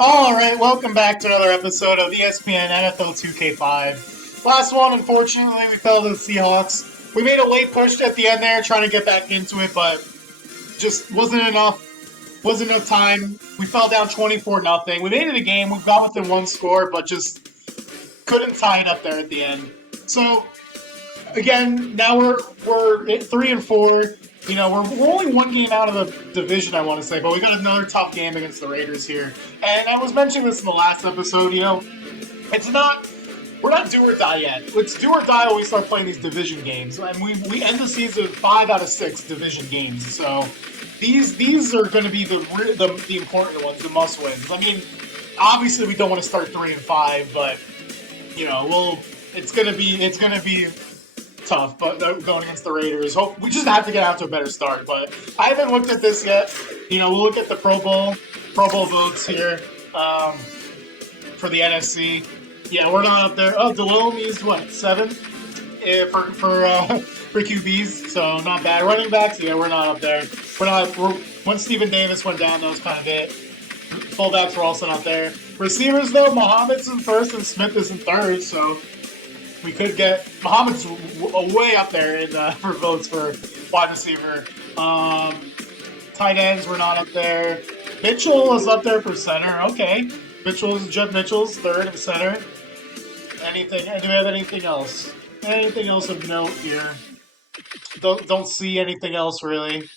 Alright, welcome back to another episode of ESPN NFL 2K5. Last one, unfortunately, we fell to the Seahawks. We made a late push at the end there, trying to get back into it, but just wasn't enough. Wasn't enough time. We fell down 24-0. We made it a game. We got within one score, but just couldn't tie it up there at the end. So, again, now we're at 3-4. You know, we're only one game out of the division, I want to say, but we got another tough game against the Raiders here. And I was mentioning this in the last episode, we're not do or die yet. It's do or die when we start playing these division games. And we end the season with 5 out of 6 division games. So these are going to be the important ones, the must wins. I mean, obviously we don't want to start 3-5, but it's gonna be tough, but going against the Raiders. We just have to get out to a better start. But I haven't looked at this yet. We'll look at the Pro Bowl votes here for the NFC. Yeah, we're not up there. Oh, Delhomme is what, 7 for QBs, so not bad. Running backs, yeah, we're not up there. When Stephen Davis went down, that was kind of it. Fullbacks were also not there. Receivers, though, Muhammad's in first and Smith is in third, so we could get Muhammad's way up there for votes for wide receiver. Tight ends, we're not up there. Mitchell is up there for center. Okay, Jeff Mitchell's third in center. Do we have anything else? Anything else of note here? Don't see anything else really.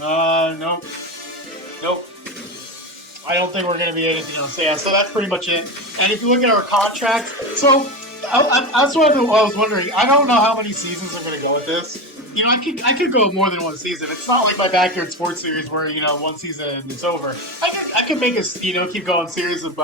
Nope. I don't think we're going to be anything else. Yeah, so that's pretty much it. And if you look at our contracts, so that's what I was wondering. I don't know how many seasons I'm going to go with this. I could go more than one season. It's not like my backyard sports series where one season and it's over. I could make keep going series of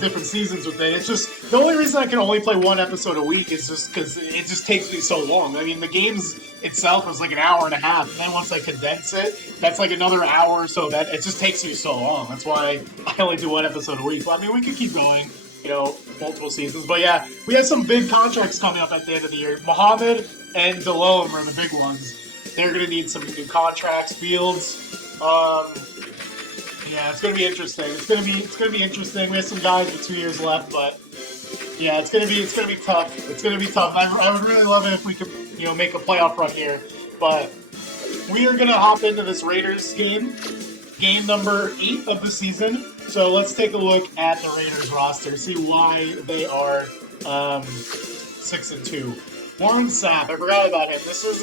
different seasons with it. It's just the only reason I can only play one episode a week is just because it just takes me so long. I mean, the games itself was like an hour and a half, and then once I condense it, that's like another hour or so. That it just takes me so long. That's why I only do one episode a week. But I mean, we could keep going, multiple seasons. But yeah, we have some big contracts coming up at the end of the year. Muhammad and Delhomme are the big ones. They're going to need some new contracts. Fields. Yeah, it's gonna be interesting. It's gonna be interesting. We have some guys with 2 years left, but yeah, it's gonna be tough. It's gonna be tough. I would really love it if we could, make a playoff run here. But we are gonna hop into this Raiders game number 8 of the season. So let's take a look at the Raiders roster, see why they are 6-2. Warren Sapp, I forgot about him. This is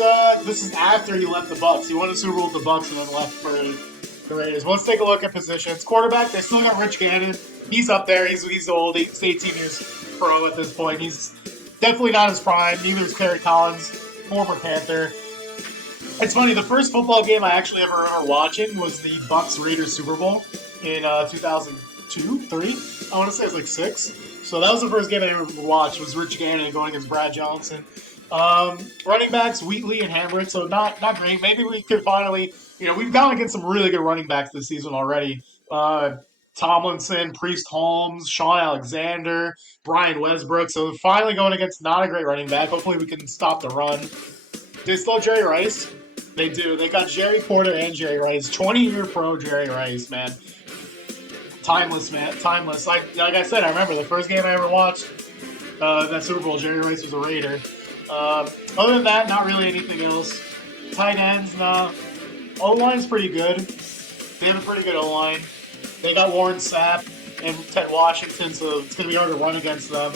after he left the Bucs. He won a Super Bowl with the Bucs and then left for the Raiders. Let's take a look at positions. Quarterback, they still got Rich Gannon. He's up there. He's old. He's 18 years pro at this point. He's definitely not his prime. Neither is Kerry Collins, former Panther. It's funny, the first football game I actually ever remember watching was the Bucs-Raiders Super Bowl in 2002, 3? I want to say it was like 6. So that was the first game I ever watched, was Rich Gannon going against Brad Johnson. Running backs, Wheatley and Hamrick, so not great. Maybe we could finally... we've gone against some really good running backs this season already. Tomlinson, Priest Holmes, Sean Alexander, Brian Westbrook. So finally going against not a great running back. Hopefully we can stop the run. They still have Jerry Rice? They do. They got Jerry Porter and Jerry Rice. 20-year pro Jerry Rice, man. Timeless, man. Timeless. Like I said, I remember the first game I ever watched, that Super Bowl, Jerry Rice was a Raider. Other than that, not really anything else. Tight ends, nah. O-line's pretty good. They have a pretty good O-line. They got Warren Sapp and Ted Washington, so it's going to be hard to run against them.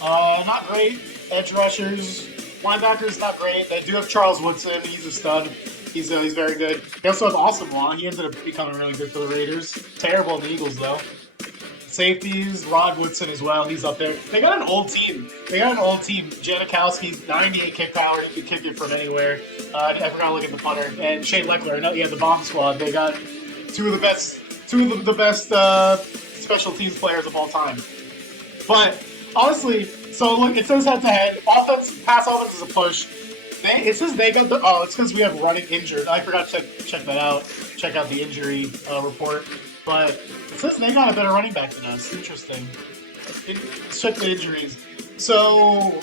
Not great. Edge rushers. Linebackers, not great. They do have Charles Woodson. He's a stud. He's very good. They also have Austin Law. He ended up becoming really good for the Raiders. Terrible in the Eagles, though. Safeties, Rod Woodson as well. He's up there. They got an old team. Janikowski, 98 kick power. He could kick it from anywhere. I forgot to look at the punter. And Shane Leckler. I know he had the bomb squad. They got two of the best special teams players of all time. But honestly, so look, it says head to head. Pass offense is a push. It says they got the. Oh, it's because we have running injured. I forgot to check that out. Check out the injury report. But it says they got a better running back than us. Interesting. Let's check the injuries. So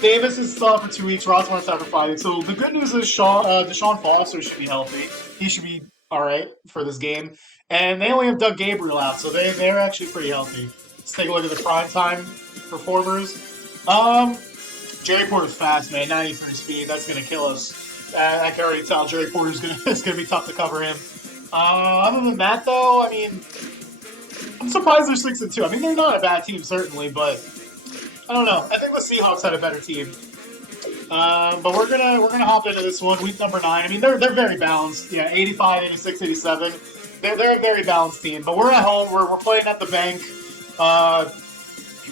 Davis is still out for 2 weeks. Rossmart's out for 5 weeks. So the good news is Deshaun Foster should be healthy. He should be all right for this game. And they only have Doug Gabriel out, so they're actually pretty healthy. Let's take a look at the primetime performers. Jerry Porter's fast, man. 93 speed. That's gonna kill us. I can already tell Jerry Porter's gonna it's gonna be tough to cover him. Other than that, though, I mean, I'm surprised they're 6-2. I mean, they're not a bad team certainly, but I don't know. I think the Seahawks had a better team. But we're gonna hop into this one, week number 9. I mean, they're very balanced. Yeah, 85, 86, 87. They're a very balanced team. But we're at home. We're playing at the bank.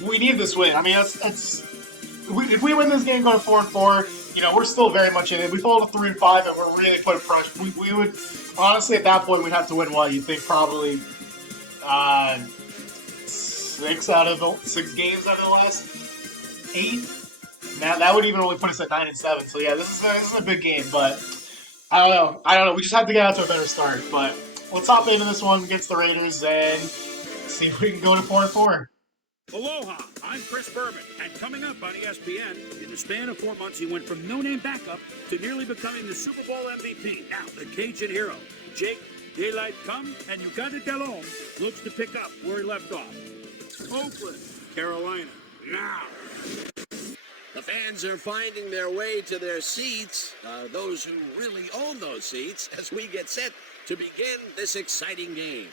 We need this win. I mean, if we win this game, go to 4-4. You know, we're still very much in it. We fall to 3-5, and we're really putting pressure. We would honestly at that point we'd have to win what you think probably 6 games out of the last 8. Now that would even only put us at 9-7. So yeah, this is a big game, but I don't know. We just have to get out to a better start. But let's hop into this one against the Raiders and see if we can go to 4-4. Aloha, I'm Chris Berman, and coming up on ESPN, in the span of 4 months, he went from no-name backup to nearly becoming the Super Bowl MVP. Now, the Cajun hero, Jake Daylight Come and Uganda Delhomme looks to pick up where he left off. Oakland, Carolina, now. The fans are finding their way to their seats, those who really own those seats, as we get set to begin this exciting game.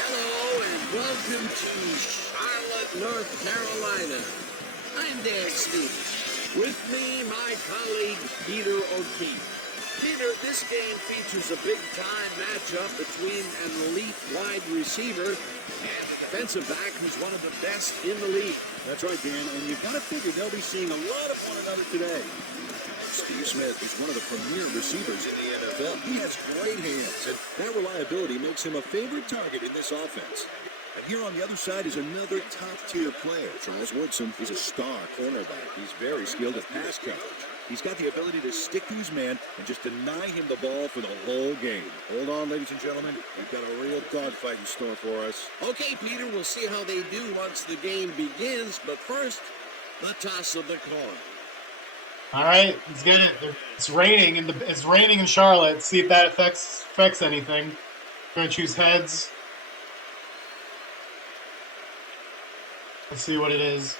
Hello and welcome to Charlotte, North Carolina. I'm Dan Stevens. With me, my colleague, Peter O'Keefe. Peter, this game features a big-time matchup between an elite wide receiver and a defensive back who's one of the best in the league. That's right, Dan, and you've got to figure they'll be seeing a lot of one another today. Steve Smith is one of the premier receivers in the NFL. He has great hands, and that reliability makes him a favorite target in this offense. And here on the other side is another top-tier player. Charles Woodson is a star cornerback. He's very skilled at pass coverage. He's got the ability to stick to his man and just deny him the ball for the whole game. Hold on, ladies and gentlemen. We've got a real dogfight in store for us. Okay, Peter, we'll see how they do once the game begins. But first, the toss of the coin. All right, let's get it. It's raining in Charlotte. Let's see if that affects anything. I'm gonna choose heads. Let's see what it is.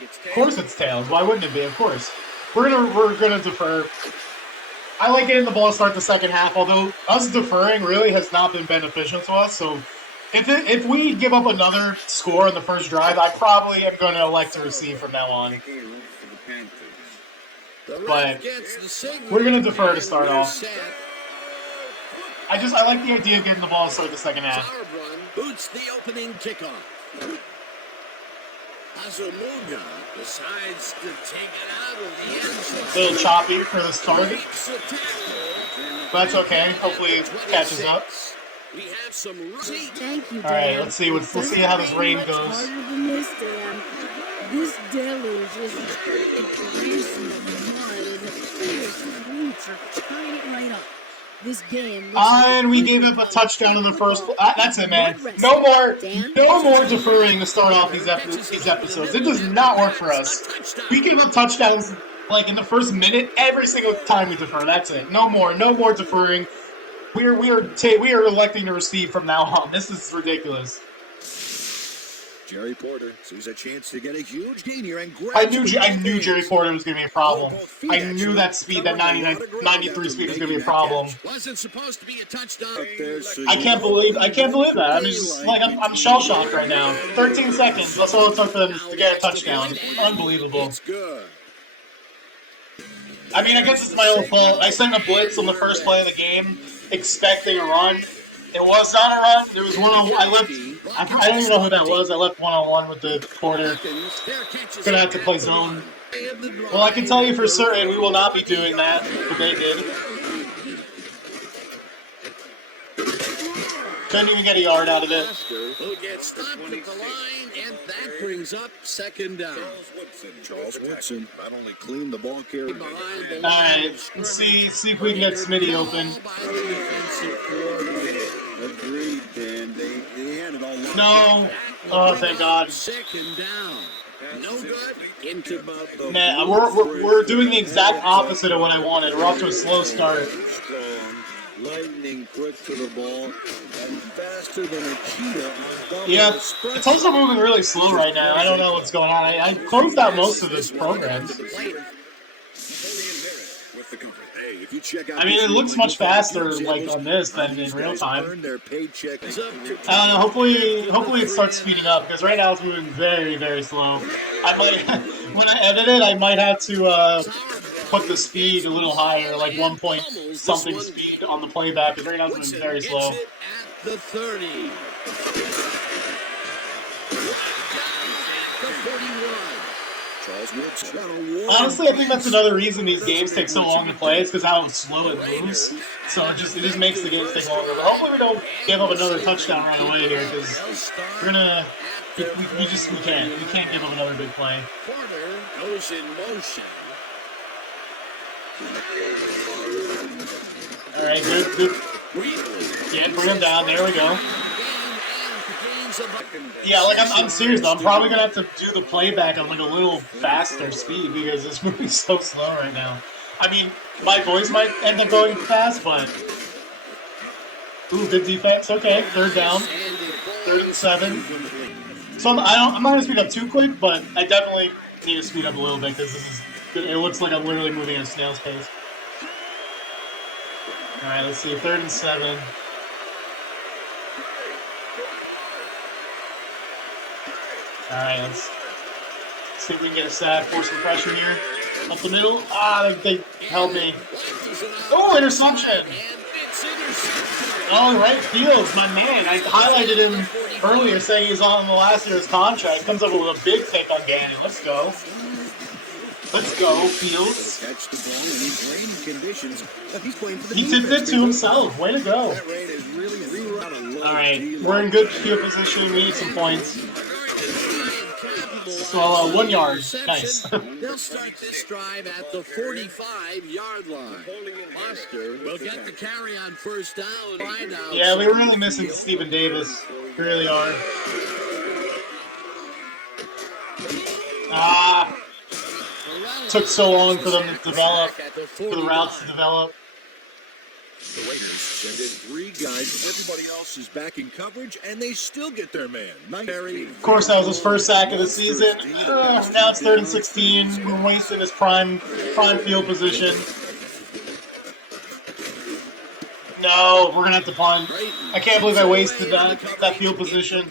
Of course it's tails. Why wouldn't it be? Of course. We're gonna defer. I like getting the ball to start the second half, although us deferring really has not been beneficial to us. So if we give up another score in the first drive, I probably am going to elect to receive from now on. But we're going to defer to start off. I like the idea of getting the ball to start the second half. Boots the opening kickoff. Azumunga decides to take it out of the end zone. A little choppy for the start. But that's okay. Hopefully it catches up. We have some Thank you, Dan. All right, let's see how this rain goes. Harder than this, Dan. This deluge is increasing the mud. The roots are turning it right up. This game. And we gave up a touchdown in the first. That's it, man. No more deferring to start off these episodes. It does not work for us. We give up touchdowns like in the first minute every single time we defer. That's it. No more deferring. We are electing to receive from now on. This is ridiculous. Jerry Porter sees a chance to get a huge gain here and I knew Jerry Porter was going to be a problem. I knew that speed, that 93 speed was going to be a problem. Wasn't supposed to be a touchdown. I can't believe that. I mean, just like I'm shell shocked right now. 13 seconds. That's all it took for them to get a touchdown. Unbelievable. I mean, I guess it's my own fault. I sent a blitz on the first play of the game, expecting a run. It was not a run. There was one I left. I don't even know who that was. I left one-on-one with the Porter. Gonna have to play zone. Well, I can tell you for certain we will not be doing that, but they did. Couldn't even get a yard out of it. Who gets stopped at the line, and that brings up second down. Charles Woodson not only cleaned the ball carrier. All right, let's see if we can get Smitty open. Agreed, Dan. They had it all. No. Oh, thank God. Second down. No good. Into about the Man, we're doing the exact opposite of what I wanted. We're off to a slow start. Strong, lightning quick to the ball, and faster than a cheetah on double Yeah, espresso. it's also moving really slow right now. I don't know what's going on. I closed out most of this program. Hey, if you check out I mean, it this looks real much faster life like on this than in these real guys time. earn their paycheck. I don't know. Hopefully it starts speeding up because right now it's moving very, very slow. I might, when I edit it, I might have to put the speed a little higher, like 1 point something speed on the playback because right now it's moving very slow. Gets it at the 30. The 41. Charles Woods got a warning. Honestly, I think that's another reason these games take so long to play. It's because how slow it moves. So it just makes the games take longer. But hopefully we don't give up another touchdown right away here because we're gonna we can't give up another big play. Corner goes in motion. All right, good. Yeah, bring him down. There we go. Yeah, like I'm serious though. I'm probably gonna have to do the playback on like a little faster speed because it's moving so slow right now. I mean, my voice might end up going fast, but ooh, good defense. Okay, third down, 3rd and 7. So I'm not gonna speed up too quick, but I definitely need to speed up a little bit because it looks like I'm literally moving at a snail's pace. All right, let's see, 3rd and 7. All right, let's see if we can get a sack, force some pressure here. Up the middle. Ah, they held me. Oh, interception. Oh, right field, my man. I highlighted him earlier saying he's on the last year's contract. Comes up with a big pick on Gannon. Let's go. Let's go, Fields. Catch the ball in these rainy conditions. He's playing for the He tipped it to himself. Way to go. That rain is really rerun. All right, we're in good field position. We need some points. So 1 yard. Nice. They'll start this drive at the 45-yard line. Foster will get the carry on first down. Yeah, we're really missing Stephen Davis. We really are. Took so long for them to develop, for the routes to develop. The Raiders send in 3 guys. Everybody else is back in coverage, and they still get their man. Of course, that was his first sack of the season. Now it's 3rd and 16. We're wasting his prime field position. No, we're gonna have to punt. I can't believe I wasted that field position.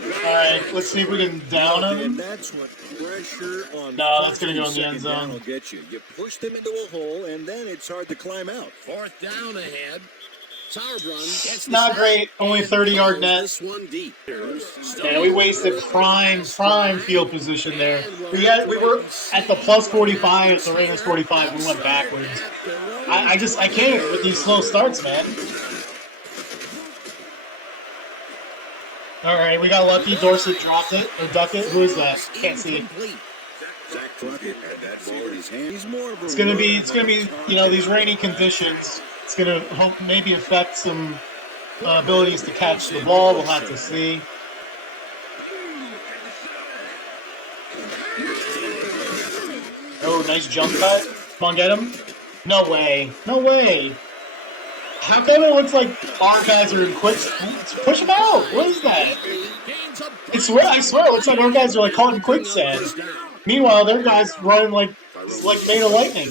All right, let's see if we can down him. That's what pressure on. No, that's gonna go in the end zone. Will get you. You push them into a hole, and then it's hard to climb out. 4th down ahead. Sauerbrunn Not great. Only 30-yard net. This one deep. Yeah, we wasted prime field position there. We were at the plus 45 at the Raiders 45. We went backwards. I can't with these slow starts, man. All right, we got lucky. Dorsett dropped it or ducked it. Who is that? Can't see. Zach Plunkett had that ball in his hand. He's more of a It's gonna be these rainy conditions. It's gonna maybe affect some abilities to catch the ball. We'll have to see. Oh, nice jump cut. Come on, get him. No way. No way. How come it looks like our guys are in quick? Push him out. What is that? I swear, it looks like our guys are like caught in quicksand. Meanwhile, their guys running like made of lightning.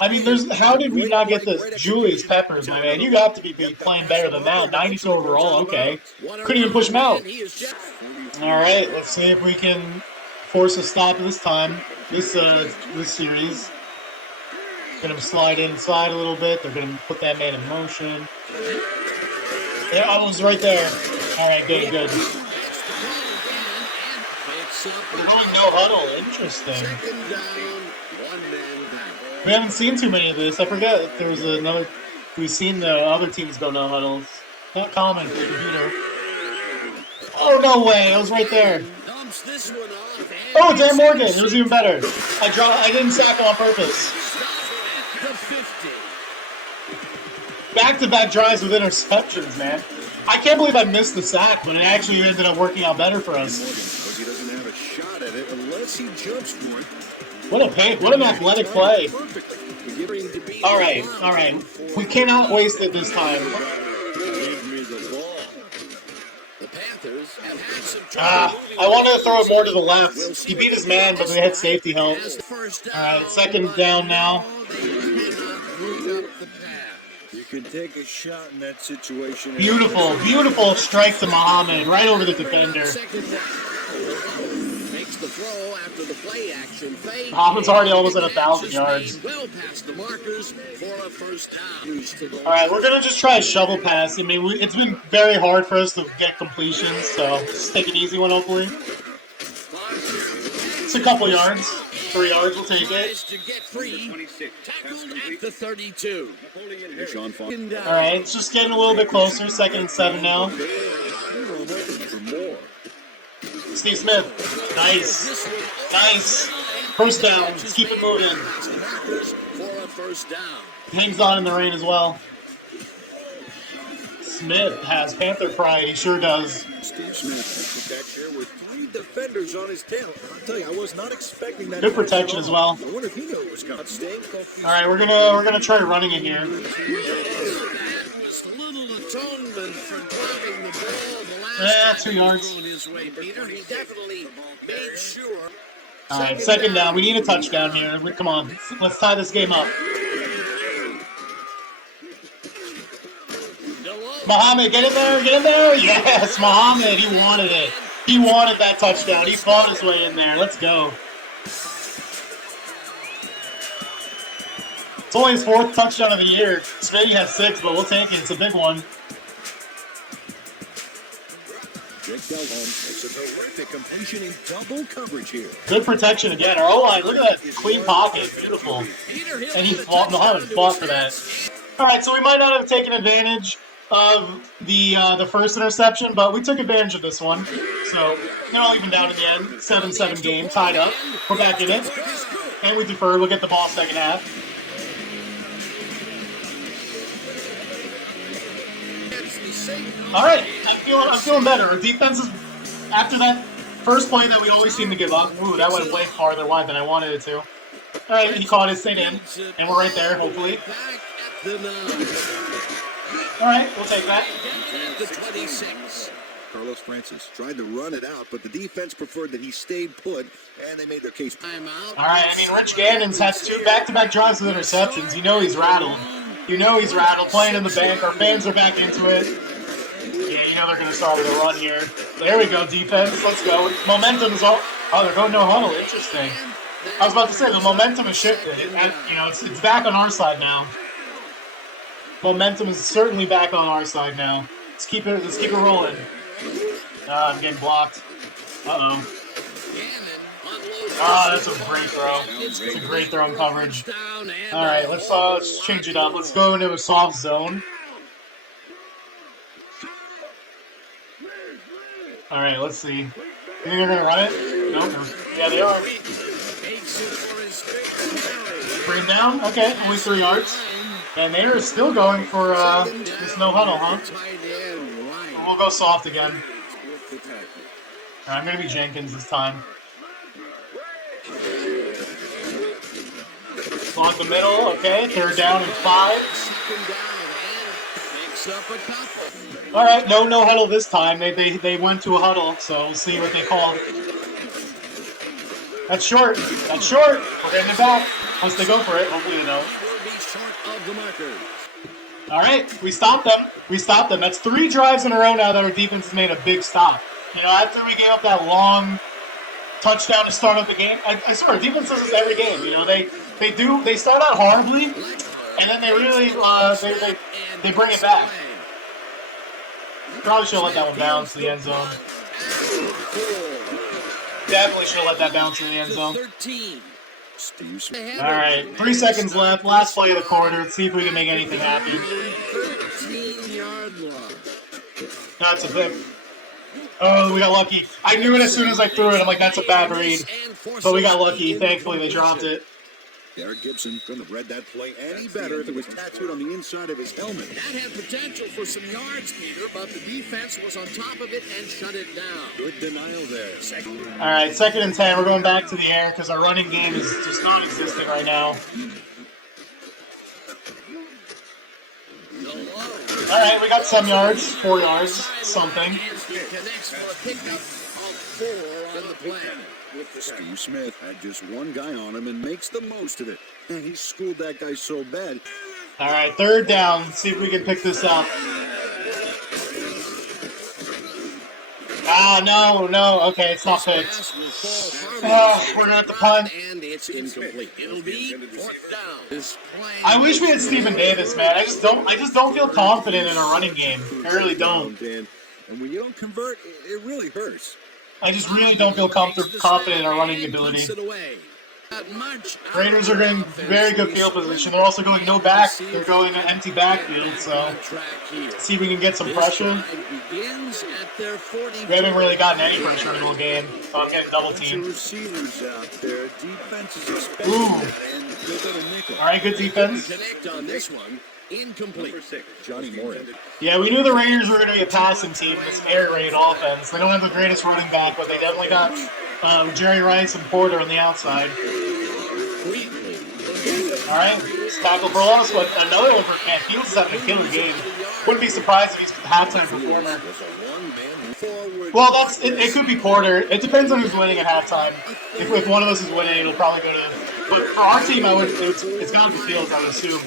I mean, how did we not get this? Julius Peppers, my man. You got to be playing better than that. 92 overall, okay. Couldn't even push him out. All right, let's see if we can force a stop this time. This series. Gonna slide inside a little bit. They're gonna put that man in motion. Yeah, I was right there. All right, good. We're going no huddle. Interesting. We haven't seen too many of this. I forget if there was another. We've seen the other teams go no huddles. Not common for the computer. Oh no way! I was right there. Oh, Dan Morgan. It was even better. I didn't sack him on purpose. Back-to-back drives with interceptions, man. I can't believe I missed the sack, but it actually ended up working out better for us. Unless he jumps for it. What a paint. What an athletic play. All right. We cannot waste it this time. Give me the ball. The Panthers have had some I wanted to throw it more to the left. He beat his man, but they had safety help. All right, second down now. You can take a shot in that situation. Beautiful strike to Muhammad, right over the defender. Makes the throw after the play action fake. Muhammad's already almost at 1,000 yards. Well past the markers for a first down. All right, we're gonna just try a shovel pass. I mean, it's been very hard for us to get completions, so just take an easy one, hopefully. It's a couple yards, 3 yards. We'll take it. To get free. Tackled at the 32. All right, it's just getting a little bit closer. 2nd and 7 now. Steve Smith, nice. First down. Let's keep it moving. For a first down. Hangs on in the rain as well. Smith has Panther pride. He sure does. Steve Smith back here with 3 defenders on his tail. I'll tell you, I was not expecting that. Good protection as well. I wonder if he knew it was coming. All right, we're gonna try running in here. That was little atonement for dropping the ball the last 2 yards. time his way, Peter. He definitely made sure. All right, 2nd down. We need a touchdown here. Come on, let's tie this game up. Muhammad, get in there. Yes, Muhammad, he wanted it. He wanted that touchdown. He fought his way in there. Let's go. It's only his 4th touchdown of the year. Smitty has 6, but we'll take it. It's a big one. It's a terrific completion in double coverage here. Good protection again. Our O-line, look at that clean pocket. Beautiful. And Muhammad fought for that. All right, so we might not have taken advantage of the first interception, but we took advantage of this one. So, all even down again. 7-7 game, tied up. We're back in it. And we defer. We'll get the ball 2nd half. All right, I'm feeling better. Our defense is, after that first play that we always seem to give up. Ooh, that went way farther wide than I wanted it to. All right, he caught it, stayed in, and we're right there, hopefully. All right, we'll take that. The 26. Carlos Francis tried to run it out, but the defense preferred that he stayed put, and they made their case. Timeout. All right, I mean, Rich Gannon's had 2 back-to-back drives with interceptions. You know he's rattled. Playing in the bank. Our fans are back into it. Yeah, you know they're going to start with a run here. There we go, defense. Let's go. Momentum is all. Oh, they're going no huddle. Interesting. I was about to say, the momentum has shifted. It's back on our side now. Momentum is certainly back on our side now. Let's keep it rolling. I'm getting blocked. Uh-oh. That's a great throw. It's a great throw in coverage. All right, let's change it up. Let's go into a soft zone. All right, let's see. You think they're going to run it? No. Yeah, they are. Bring down? Okay, only 3 yards. And they are still going for this no huddle, huh? We'll go soft again. I'm going to be Jenkins this time. Along the middle, okay. 3rd down and 5. All right, no huddle this time. They went to a huddle, so we'll see what they call. That's short. We're getting it back. Once they go for it, hopefully they don't. All right, we stopped them. That's 3 drives in a row now that our defense has made a big stop. After we gave up that long touchdown to start up the game, I swear, defense does this every game. They start out horribly, and then they really they bring it back. Probably should have let that one bounce to the end zone. Definitely should have let that bounce to the end zone. All right, 3 seconds left. Last play of the quarter. Let's see if we can make anything happen. 13-yard loss. That's a pick. Oh, we got lucky. I knew it as soon as I threw it. I'm like, that's a bad read. But we got lucky. Thankfully, they dropped it. Derek Gibson couldn't have read that play any better if it was tattooed on the inside of his helmet. That had potential for some yards, Peter, but the defense was on top of it and shut it down. Good denial there. All right, 2nd and 10. We're going back to the air because our running game is just non-existent right now. All right, we got some yards, 4 yards, something. He connects for a pickup of 4 on the play. Steve Smith had just one guy on him and makes the most of it. And he schooled that guy so bad. All right, 3rd down. Let's see if we can pick this up. Ah, no. Okay, it's not picked. Oh, we're going to have to punt. And it's incomplete. It'll be 4th down. I wish we had Stephen Davis, man. I just don't feel confident in our running game. I really don't. And when you don't convert, it really hurts. I just really don't feel confident in our running ability. Raiders are getting very good field position. They're also going no back. They're going an empty backfield, so see if we can get some pressure. We haven't really gotten any pressure in the whole game, so I'm getting double teamed. Ooh. All right, good defense. Incomplete. Johnny Morgan. Yeah, we knew the Raiders were going to be a passing team, this air raid offense. They don't have the greatest running back, but they definitely got Jerry Rice and Porter on the outside. All right, let's tackle for loss, but another one for Cam. Fields is having a killer game. Wouldn't be surprised if he's a halftime performer. Well, it could be Porter. It depends on who's winning at halftime. If one of us is winning, it'll probably go to. But for our team, it's gonna be Fields, I would assume.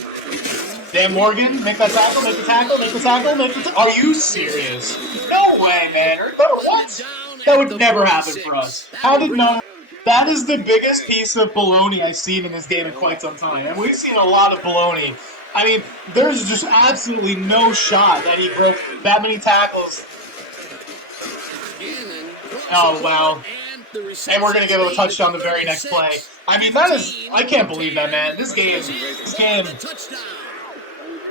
Dan Morgan, make that tackle, make the tackle, make the tackle, make the tackle. Are you serious? No way, man. What? That would never happen for us. How did no? That is the biggest piece of baloney I've seen in this game in quite some time. And we've seen a lot of baloney. I mean, there's just absolutely no shot that he broke that many tackles. Oh, wow. And we're going to get a touchdown the very next play. I mean, I can't believe that, man. This game,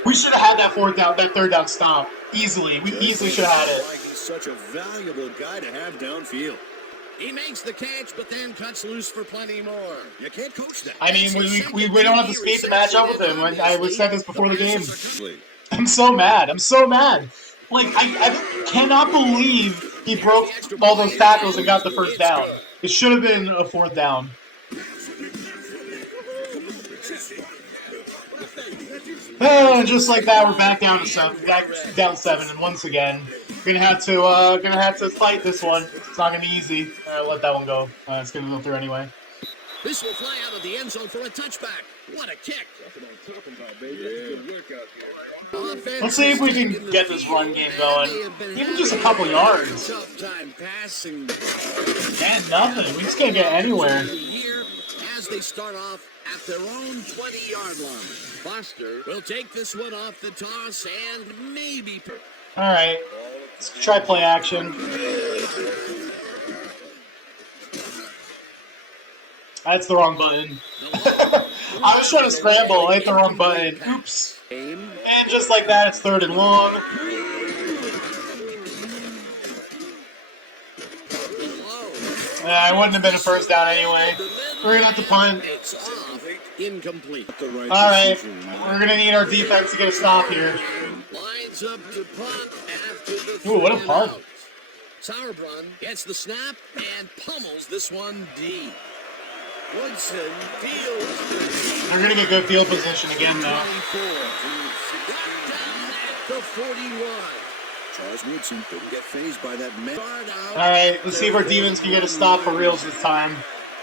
we should have had that 3rd down stop. Easily. We easily should have had it. He's such a valuable guy to have downfield. He makes the catch, but then cuts loose for plenty more. You can't coach that. I mean, we don't have the speed to match up with him. I said this before the game. I'm so mad. Like, I cannot believe he broke all those tackles and got the 1st down. It should have been a 4th down. Just like that, we're back down to 7. Back down 7, and once again, gonna have to fight this one. It's not gonna be easy. Let that one go. It's gonna go through anyway. This will fly out of the end zone for a touchback. What a kick! Let's see if we can get this run game going. Even just a couple yards. And nothing. We just can't get anywhere. As they start off at their own 20-yard line. Foster will take this one off the toss and maybe. All right, let's try play action. That's the wrong button. I was trying to scramble. I hit the wrong button. Oops. And just like that, it's 3rd and long. It wouldn't have been a 1st down anyway. We're going to have to punt. Incomplete. All right, we're going to need our defense to get a stop here. Lines up to punt after the. Ooh, what a punt. Sauerbrunn gets the snap and pummels this one deep. Woodson deals. They're going to get good field position again, though. The 41. Charles Woodson didn't get phased by that man. All right, let's see if our demons can get a stop for reals this time.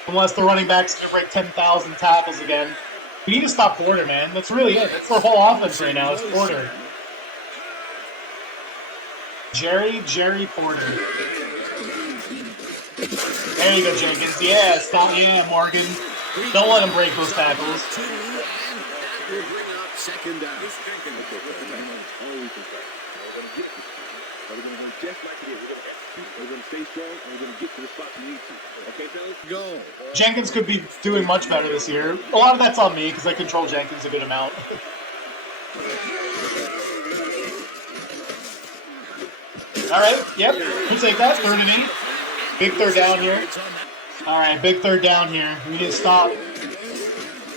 Unless the running back's going to break 10,000 tackles again. We need to stop Porter, man. That's really it. That's the whole offense right now. It's Porter. Jerry Porter. There you go, Jenkins. Yeah, stop. Yeah, Morgan. Don't let him break those tackles. Second down. Go. Jenkins could be doing much better this year. A lot of that's on me because I control Jenkins a good amount. All right, yep, we'll take that. 3rd and 8. Big 3rd down here. All right, big 3rd down here. We need to stop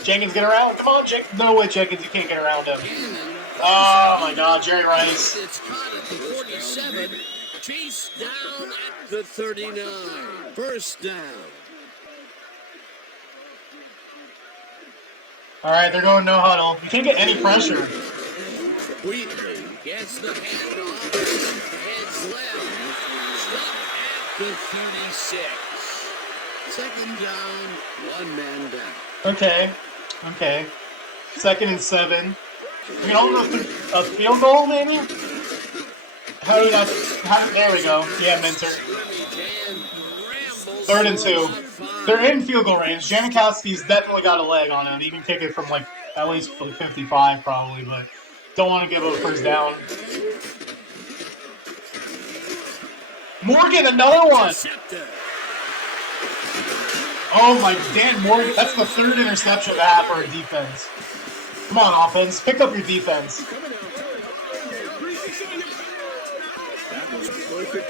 Jenkins, get around. Come on, Jenkins. No way, Jenkins. You can't get around him. Oh, my God. Jerry Rice. It's caught at the 47. Chase down at the 39. First down. All right, they're going no huddle. You can't get any pressure. Wheatley gets the handoff. Heads left. Stop at the 36. Second down, one man down. Okay. 2nd and 7. You know, a field goal, maybe? How do you not? There we go. Yeah, Minter. 3rd and 2. They're in field goal range. Janikowski's definitely got a leg on him. He can kick it from like at least 55 probably, but don't want to give up a first down. Morgan, another one. Oh my, Dan Morgan. That's the 3rd interception of the half for our defense. Come on, offense. Pick up your defense.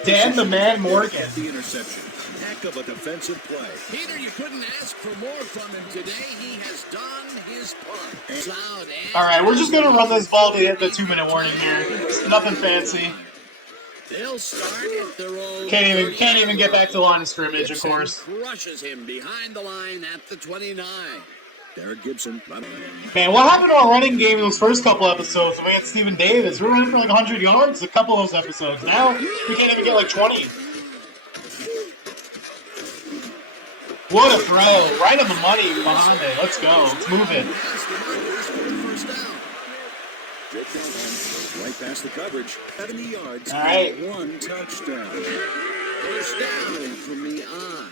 Dan the Man Morgan. The interception. Heck of a defensive play. Peter, you couldn't ask for more from him today. He has done his part. All right, we're just gonna run this ball to hit the 2-minute warning here. It's nothing fancy. They'll start at their own. Can't even get back to the line of scrimmage, of course. Crushes him behind the line at the 29. Derek Gibson. Man, what happened to our running game in those first couple episodes when we had Stephen Davis? We were running for like 100 yards a couple of those episodes. Now, we can't even get like 20. What a throw. Right on the money, Mahonde. Let's go. Let's move it. Right past the coverage. 70 yards. All right. 1 touchdown. First down from the on.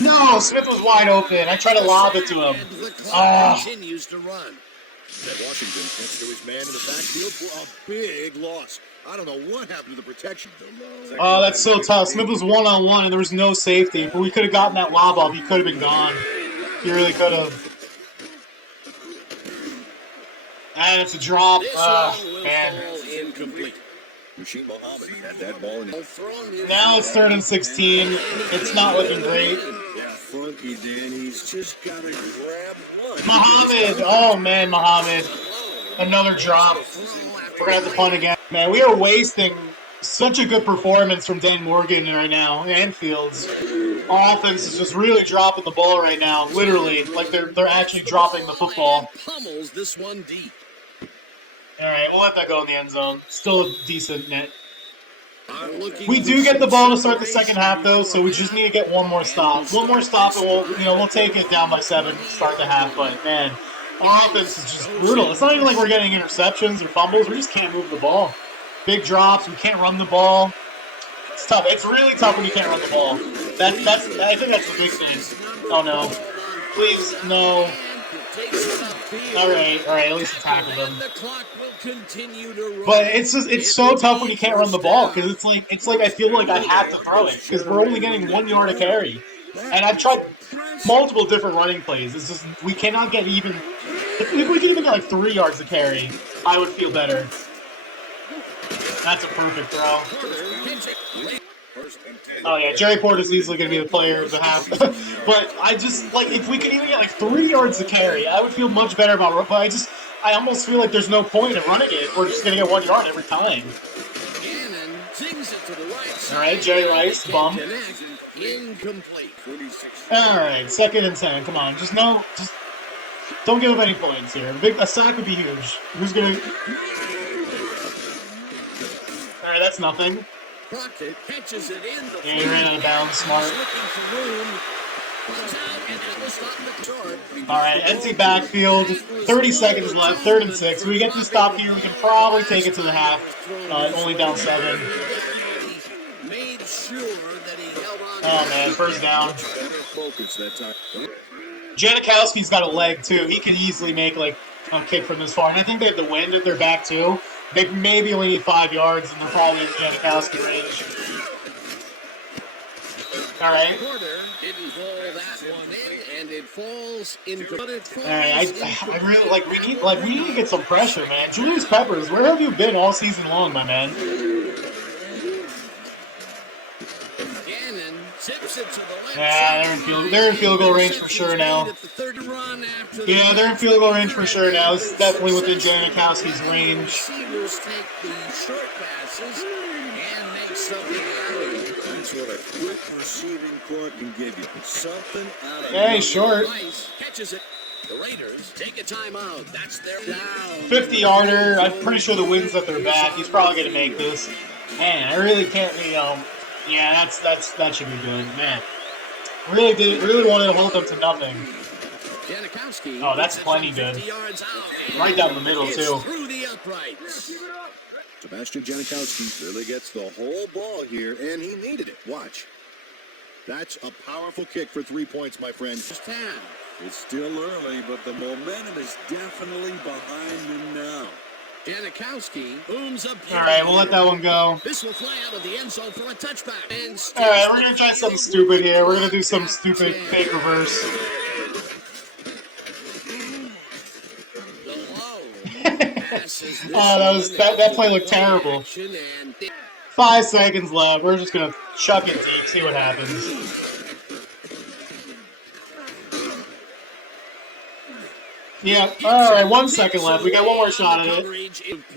No, Smith was wide open. I tried to lob it to him. And the clock continues to run. Washington gets to his man in the backfield for a big loss. I don't know what happened to the protection. Oh, that's so tough. Smith was one-on-one, and there was no safety. If we could have gotten that lob off, he could have been gone. He really could have. And it's a drop. Man. Incomplete. Rasheed Muhammad had that ball in it. Now it's 3rd and 16. It's not looking great. Yeah, funky Dan. He's just got to grab one. Muhammad. Oh, man, Muhammad. Another drop. We're going to have to punt again. Man, we are wasting such a good performance from Dan Morgan right now and Fields. Our offense is just really dropping the ball right now. Literally. Like they're actually dropping the football. Pummels this one deep. All right, we'll let that go in the end zone. Still a decent net. We do get the ball to start the second half, though, so we just need to get one more stop. One more stop, and we'll take it down by 7 to start the half. But man, our offense is just brutal. It's not even like we're getting interceptions or fumbles. We just can't move the ball. Big drops. We can't run the ball. It's tough. It's really tough when you can't run the ball. I think that's the big thing. Oh no! Please, no. All right. At least attack them. But it's so tough when you can't run the ball because it's like I feel like I have to throw it because we're only getting 1 yard to carry, and I've tried multiple different running plays. It's just we cannot get even. If we could even get like 3 yards to carry, I would feel better. That's a perfect throw. Oh yeah, Jerry Porter's easily going to be the player of the half. But I just, like, if we could even get like 3 yards to carry, I would feel much better about it. But I almost feel like there's no point in running it. We're just going to get 1 yard every time. All right, Jerry Rice, bum. Incomplete. All right, 2nd and 10. Come on, just don't give up any points here. A sack would be huge. Who's going to... All right, that's nothing. Crockett catches it in the Yeah, he ran out of bounds, smart. All right, empty backfield, 30 seconds left, 3rd and 6. If we get this stop here, we can probably take it to the half, only down 7. Oh, man, first down. Janikowski's got a leg, too. He can easily make, like, a kick from this far. And I think they have the wind at their back, too. They maybe only need 5 yards, and they're probably in Janikowski range. All right. All right, I really we need to get some pressure, man. Julius Peppers, where have you been all season long, my man? Yeah, they're in field goal range for sure now. after the Yeah, they're in field goal range for sure now. This is definitely within Janikowski's range. Receivers take the short passes and make something out of it. That's what a quick receiving core can give you. Something out of Yeah, it. he's short. Rice catches it. The Raiders take a timeout. That's their down. 50-yarder. I'm pretty sure the wind's at their back. He's probably gonna make this. Man, I really can't. Yeah, that should be good. Man, really wanted to hold them to nothing. Janikowski. Oh, that's plenty good. Right down the middle too. Through the uprights. Sebastian Janikowski really gets the whole ball here, and he needed it. Watch. That's a powerful kick for 3 points, my friend. 10. It's still early, but the momentum is definitely behind him now. Janikowski booms up. All right, we'll let that one go. This will fly out of the end zone for a touchback. And All right, we're gonna try something stupid here. We're gonna do some stupid fake reverse. Oh, that play looked terrible. 5 seconds left. We're just gonna chuck it deep, see what happens. Yeah, alright, 1 second left. We got one more shot at it.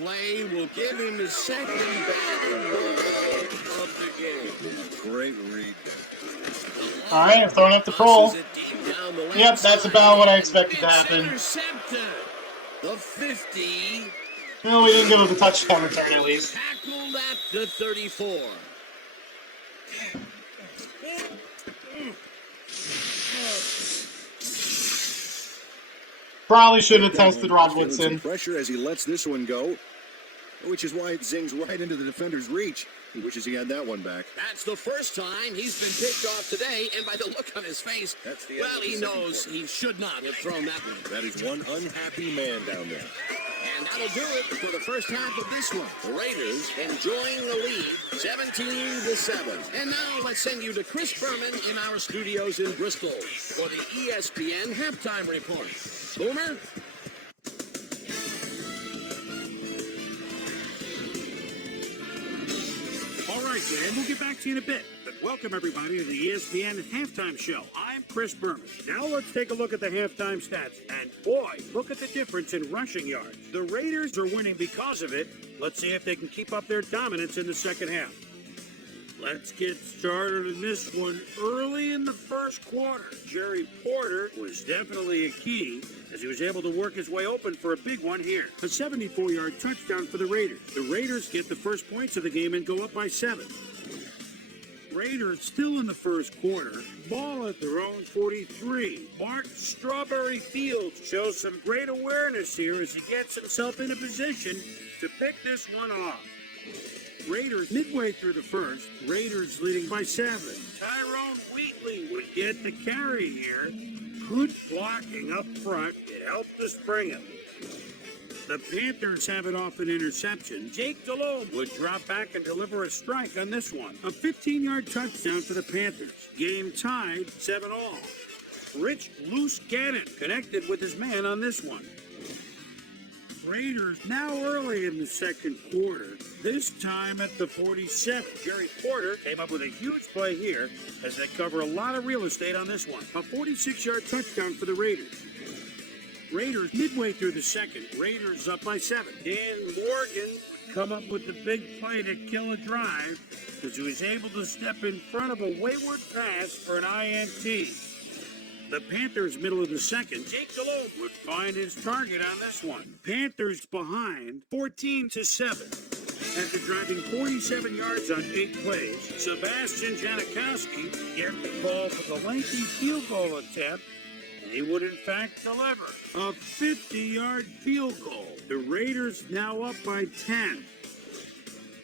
Play will give him the second batting ball of the game. Great read. Alright, I'm throwing up the pole. Yep, that's about what I expected to happen. The 50. Well, we didn't give him the touchdown return at least. Tackled at the 34. Probably should have tested Rod Feeling some Woodson. pressure as he lets this one go, which is why it zings right into the defender's reach. He wishes he had that one back. That's the first time he's been picked off today, and by the look on his face, well, he knows he should not have thrown that one. That is one unhappy man down there. And that'll do it for the first half of this one. The Raiders enjoying the lead, 17-7. And now let's send you to Chris Berman in our studios in Bristol for the ESPN halftime report. Boomer? All right, Dan, we'll get back to you in a bit. But welcome, everybody, to the ESPN Halftime Show. I'm Chris Berman. Now let's take a look at the halftime stats. And, boy, look at the difference in rushing yards. The Raiders are winning because of it. Let's see if they can keep up their dominance in the second half. Let's get started in this one early in the first quarter. Jerry Porter was definitely a key as he was able to work his way open for a big one here. A 74-yard touchdown for the Raiders. The Raiders get the first points of the game and go up by 7. Raiders still in the first quarter. Ball at their own 43. Mark Strawberry Fields shows some great awareness here as he gets himself in a position to pick this one off. Raiders midway through the first. Raiders leading by 7. Tyrone Wheatley would get the carry here. Good blocking up front. It helped to spring him. The Panthers have it off an interception. Jake Delhomme would drop back and deliver a strike on this one. A 15-yard touchdown for the Panthers. Game tied 7-all. Rich Loose Gannon connected with his man on this one. Raiders now early in the second quarter. This time at the 47. Jerry Porter came up with a huge play here as they cover a lot of real estate on this one. A 46-yard touchdown for the Raiders. Raiders midway through the second. Raiders up by 7. Dan Morgan come up with the big play to kill a drive because he was able to step in front of a wayward pass for an INT. The Panthers middle of the second. Jake Delhomme would find his target on this one. Panthers behind 14-7. After driving 47 yards on 8 plays, Sebastian Janikowski get the call for the lengthy field goal attempt, and he would in fact deliver a 50-yard field goal. The Raiders now up by 10.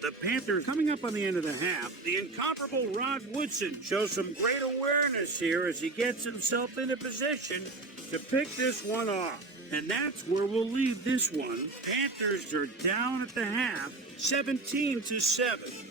The Panthers coming up on the end of the half. The incomparable Rod Woodson shows some great awareness here as he gets himself in a position to pick this one off. And that's where we'll leave this one. Panthers are down at the half, 17-7.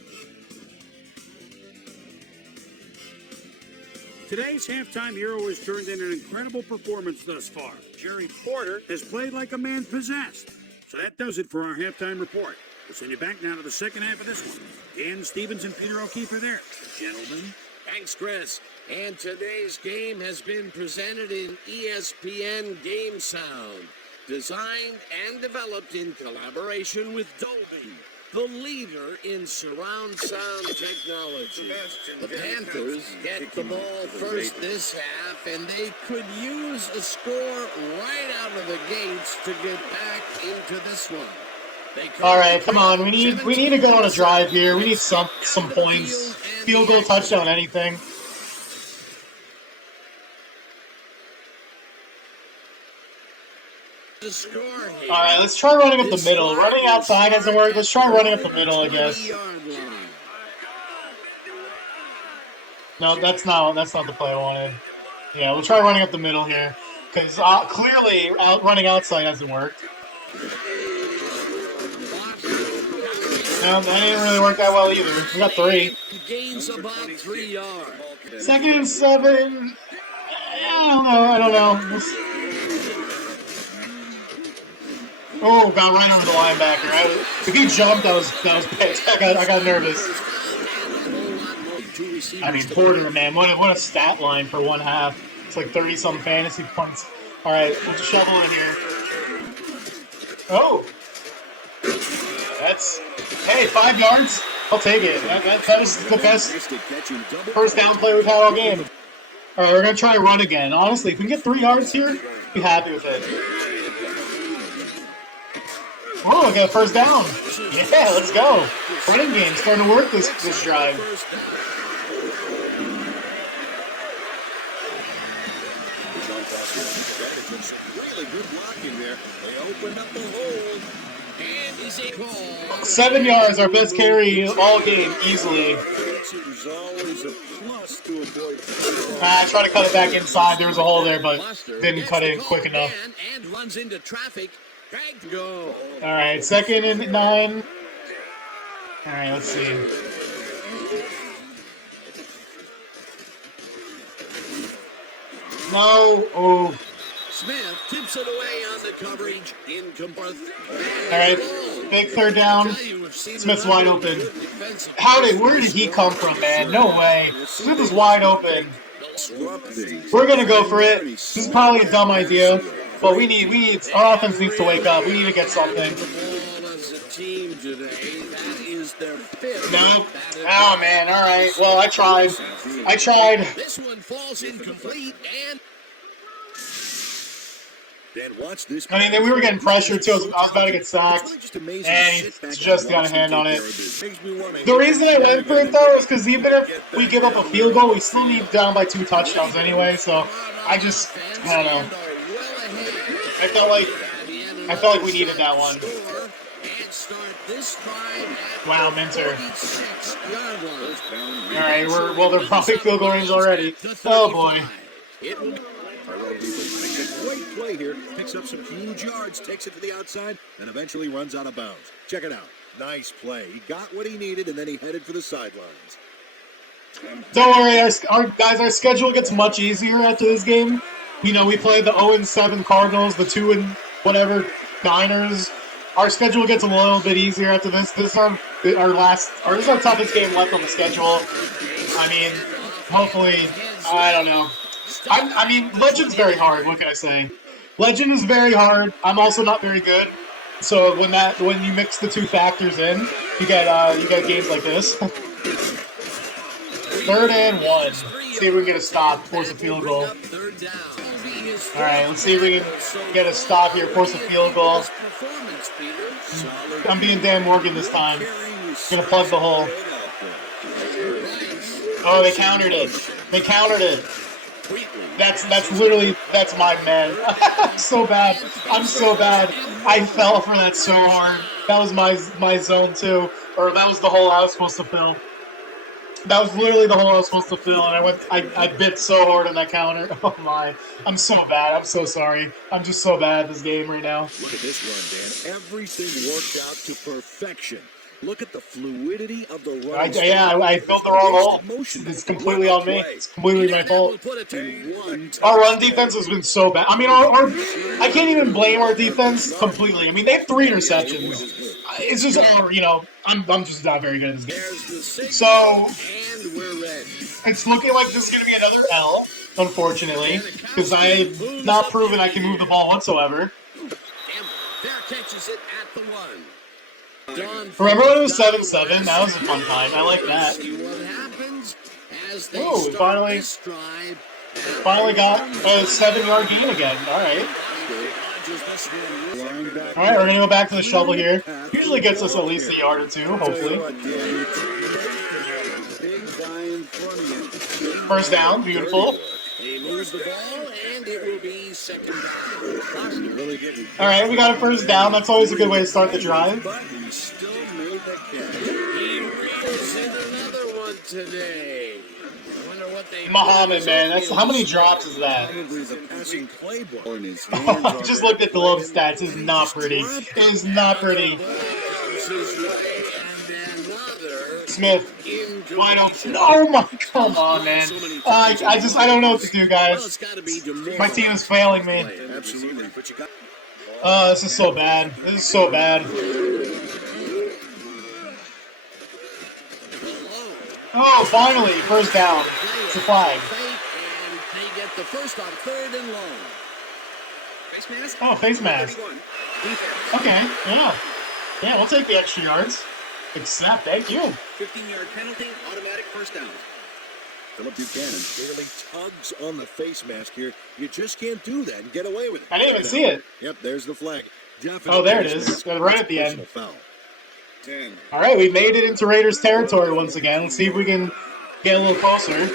Today's halftime hero has turned in an incredible performance thus far. Jerry Porter has played like a man possessed. So that does it for our halftime report. We'll send you back now to the second half of this one. Dan Stevens and Peter O'Keefe are there. Gentlemen. Thanks, Chris. And today's game has been presented in ESPN Game Sound, designed and developed in collaboration with Dolby, the leader in surround sound technology. The Panthers get the ball first this half, and they could use a score right out of the gates to get back into this one. All right, come on. We need to go on a drive here. We need some points. Field goal, touchdown, anything. All right, let's try running up the middle. Running outside doesn't work. Let's try running up the middle, I guess. No, that's not the play I wanted. Yeah, we'll try running up the middle here, because clearly running outside hasn't worked. No, that didn't really work that well either. We got 3. Gains about 3 yards. 2nd and 7. I don't know. Oh, got right over the linebacker. If he jumped, that was picked. I got nervous. I mean, Porter, man, what a stat line for one half. It's like 30-something fantasy points. All right, put the shovel in here. Oh, hey, 5 yards. I'll take it. That was the best first down play we've had all game. All right, we're gonna try run again. Honestly, if we can get 3 yards here, be happy with it. Oh, I got a first down. Yeah, let's go. Running game starting to work this drive. Really good blocking there. They opened up the hole. And is a ball. 7 yards, our best carry all game, easily. It's always a plus to avoid. I tried to cut it back inside. There was a hole there, but didn't cut it quick enough. And runs into traffic. Go. All right, 2nd and 9. All right, let's see. No. Oh. Smith tips it away on the coverage. Incomplete. All right, big 3rd down. Smith's wide open. Where did he come from, man? No way. Smith is wide open. We're gonna go for it. This is probably a dumb idea, but our offense needs to wake up. We need to get something. No. Oh man. All right. Well, I tried. This one falls incomplete and. Dan, watch this. I mean, we were getting pressured too. I was about to get sacked, and he just got a hand on it. The reason I went for it though is because even if we give up a field goal, we still need down by 2 touchdowns anyway. So I don't know. I felt like we needed that one. Wow, Minter. All right, they're probably field goal range already. Oh boy. Great play here. Picks up some huge yards, takes it to the outside, and eventually runs out of bounds. Check it out. Nice play. He got what he needed, and then he headed for the sidelines. Don't worry, our schedule gets much easier after this game. You know, we play the 0-7 Cardinals, the 2-whatever Niners. Our schedule gets a little bit easier after this. This is our toughest game left on the schedule. I mean, hopefully, I don't know. I mean, Legend's very hard. What can I say? Legend is very hard. I'm also not very good. So when you mix the 2 factors in, you get games like this. 3rd and 1. See if we can get a stop, force a field goal. All right, let's see if we can get a stop here, force a field goal. I'm being Dan Morgan this time. Gonna plug the hole. Oh, they countered it. That's my man. I'm so bad. I fell for that so hard. That was my zone too, or that was the hole I was supposed to fill. That was literally the hole I was supposed to fill, and I bit so hard on that counter. Oh my! I'm so bad. I'm so sorry. I'm just so bad at this game right now. Look at this run, Dan. Everything worked out to perfection. Look at the fluidity of the run. I filled the wrong hole. It's completely on me. It's completely my fault. Our run defense has been so bad. I mean, I can't even blame our defense completely. I mean, they have 3 interceptions. It's just, I'm just not very good at this game. So, and we're ready. It's looking like this is going to be another L, unfortunately, because I've not proven I can move the ball whatsoever. Fair catches it at the one. Remember when it was 7-7? That was a fun time. I like that. See what happens as they Ooh, we start this drive. finally got a 7-yard gain again. All right. All right, we're going to go back to the shovel here. Usually gets us at least a yard or two, hopefully. First down, beautiful. He moves the ball, and it will be second down. All right, we got a first down. That's always a good way to start the drive. But he still made the catch. He reels in another one today. I wonder what they Muhammad, man, that's how many drops is that? Probably the passing playbook in his I just looked at the low stats. It's not pretty. It is not pretty. Smith, wide open. Oh my, come on, man. I don't know what to do, guys. My team is failing me. Absolutely, but you got. Oh, this is so bad. This is so bad. Oh, finally, first down. It's a flag. And they get the first on third and long. Face mask? Oh, face mask. Okay, yeah. Yeah, we'll take the extra yards. Accept, thank you. 15-yard penalty, automatic first down. Philip Buchanan barely tugs on the face mask here. You just can't do that and get away with it. I didn't even see it. Yep, there's the flag. Oh, there it is. Right at the end. Foul. 10. All right, we made it into Raiders territory once again. Let's see if we can get a little closer.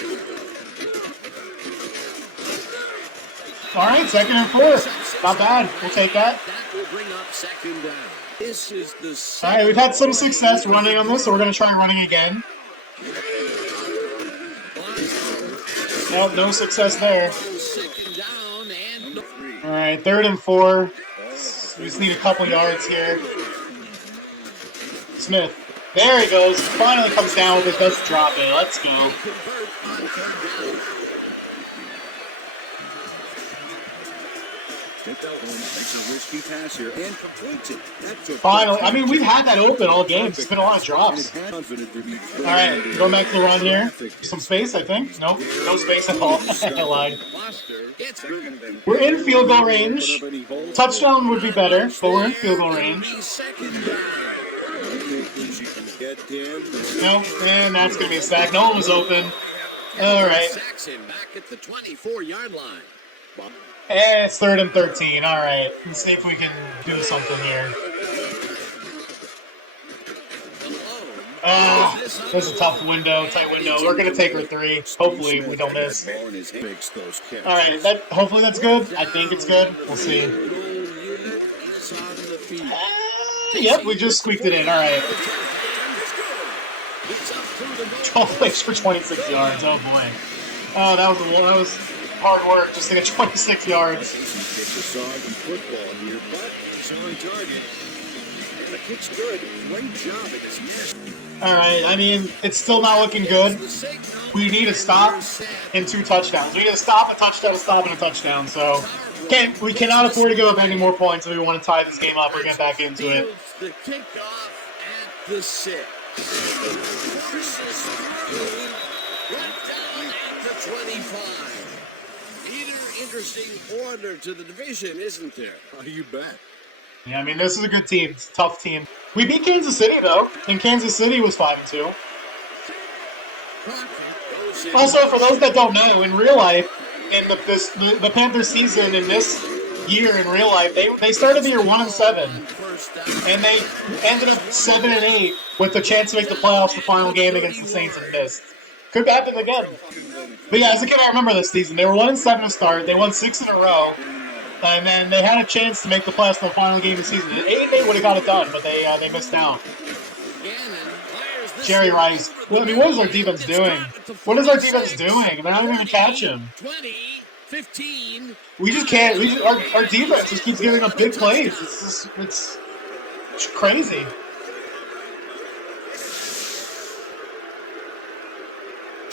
All right, second and 4. Not bad. We'll take that. That will bring up second down. This is the All right, we've had some success running on this, so we're going to try running again. Nope, no success there. second down and All right, third and 4. We just need a couple yards here. Smith. There he goes. Finally comes down with it. Let's drop it. Let's go. convert on third down. Makes a risky pass here and completes it. Finally. I mean, we've had that open all game. It's been a lot of drops. All right, going back to the run here. Some space, I think. Nope, no space at all. I lied. We're in field goal range. Touchdown would be better, but we're in field goal range. Nope, and that's going to be a sack. No one was open. All right. Saxon back at the 24-yard line. And it's 3rd and 13. All right. Let's see if we can do something here. Oh, there's a tough window, tight window. We're going to take her 3. Hopefully we don't miss. All right. Hopefully that's good. I think it's good. We'll see. Yep, we just squeaked it in. All right. 12 plays for 26 yards. Oh, boy. Oh, that was hard work just to get 26 yards. All right, I mean, it's still not looking good. We need a stop and 2 touchdowns. We need a stop, a touchdown, a stop, and a touchdown. So we cannot afford to give up any more points if we want to tie this game up or get back into it. The kickoff at the 6. Down at the 25. Interesting order to the division, isn't there? Oh, you bet. Yeah, I mean, this is a good team. It's a tough team. We beat Kansas City, though, and Kansas City was 5-2. Also, for those that don't know, in real life, in the Panthers season in this year in real life, they started the year 1-7, and they ended up 7-8 with the chance to make the playoffs the final game against the Saints and missed. Could happen again. But yeah, as a kid, I remember this season. They were 1-7 to start. They won 6 in a row. And then they had a chance to make the playoffs in the final game of the season. 8-8 would have got it done, but they missed out. Jerry Rice. Well, I mean, what is our defense doing? What is our defense doing? They're not even going to catch him. 20, 15. We just can't. Our defense just keeps giving up big plays. It's crazy.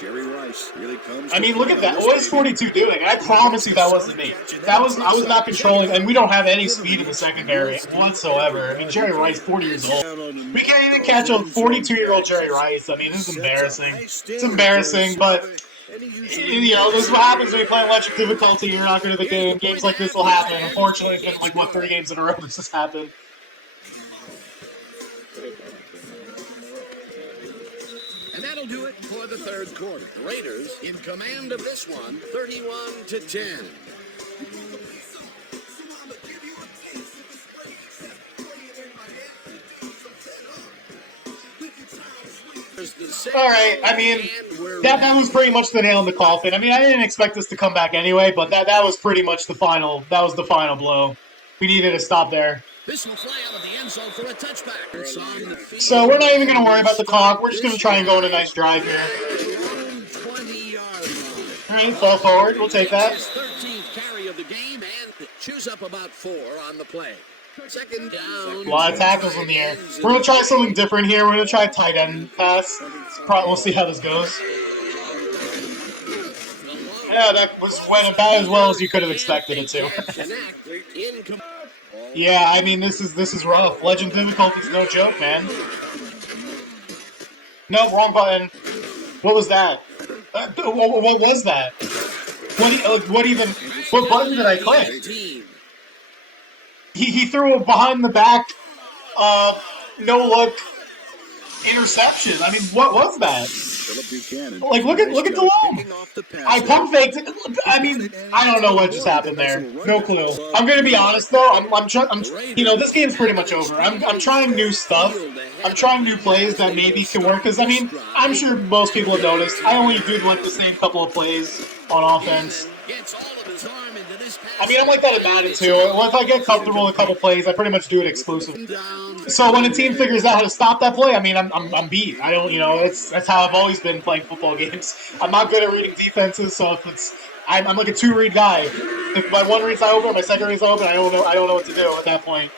Jerry Rice really comes. I mean, look at that. What is 42 doing? I promise you that wasn't me. I was not controlling, and we don't have any speed in the secondary whatsoever. I mean, Jerry Rice, 40 years old. We can't even catch a 42-year-old Jerry Rice. I mean, this is embarrassing. It's embarrassing, but you know, this is what happens when you play electric difficulty. You're not good at the game. Games like this will happen. Unfortunately, it's been like, what, 3 games in a row this has happened. And that'll do it for the third quarter. Raiders in command of this one, 31-10. All right, I mean, that was pretty much the nail in the coffin. I mean, I didn't expect this to come back anyway, but that was pretty much the final. That was the final blow. We needed to stop there. This will fly out of the end zone for a touchback. So we're not even going to worry about the clock. We're just going to try and go on a nice drive here. All right, fall forward. We'll take that. 13th carry of the game and chews up about 4 on the play. Second down. A lot of tackles in the air. We're going to try something different here. We're going to try a tight end pass. Probably, we'll see how this goes. Yeah, that went about as well as you could have expected it to. Yeah, I mean, this is rough. Legend difficulty's no joke, man. No, wrong button. What was that? What was that? What button did I click? He threw a behind the back, no look interception. I mean, what was that? Like, look at the low. I pump faked it. I mean, I don't know what just happened there. No clue. I'm gonna be honest though. I'm you know, this game's pretty much over. I'm trying new stuff. I'm trying new plays that maybe can work. Cause I mean, I'm sure most people have noticed. I only do like the same couple of plays on offense. I mean, I'm like that in Madden too. Well, if I get comfortable with a couple plays, I pretty much do it exclusively. So when a team figures out how to stop that play, I mean, I'm beat. I don't, you know, that's how I've always been playing football games. I'm not good at reading defenses, so if I'm like a 2-read guy. If my 1 read's not open, my 2nd read's open, I don't know what to do at that point.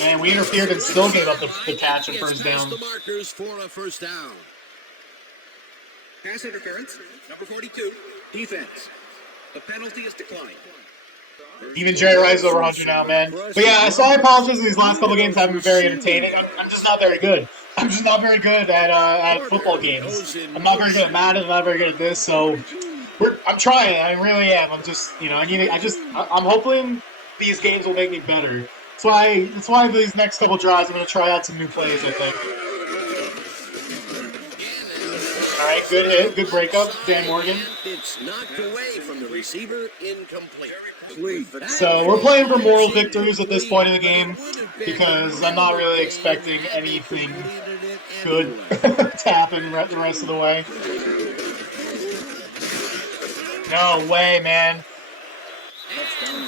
And we interfered and still gave up the catch and first down. Pass interference, number 42, defense. The penalty is declined. Even Jerry Rice is over 100 now, man. But yeah, so I apologize. These last couple games haven't been very entertaining. I'm just not very good. I'm just not very good at football games. I'm not very good at Madden. I'm not very good at this. So I'm trying. I really am. I'm just, you know, I'm hoping these games will make me better. That's why these next couple drives I'm gonna try out some new plays. I think. All right, good hit, good breakup, Dan Morgan. It's knocked away from the receiver, incomplete. So we're playing for moral victories at this point in the game because I'm not really expecting anything good to happen the rest of the way. No way, man.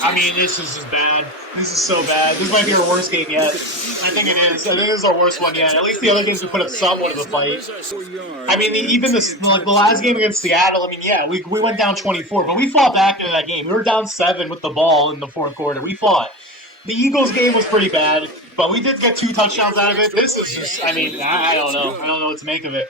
I mean, this is just bad. This is so bad. This might be our worst game yet. I think it is. I think this is our worst one yet. At least the other games we put up somewhat of a fight. I mean, even the last game against Seattle, I mean, yeah, we went down 24, but we fought back into that game. We were down 7 with the ball in the 4th quarter. We fought. The Eagles game was pretty bad, but we did get 2 touchdowns out of it. This is just, I mean, I don't know. I don't know what to make of it.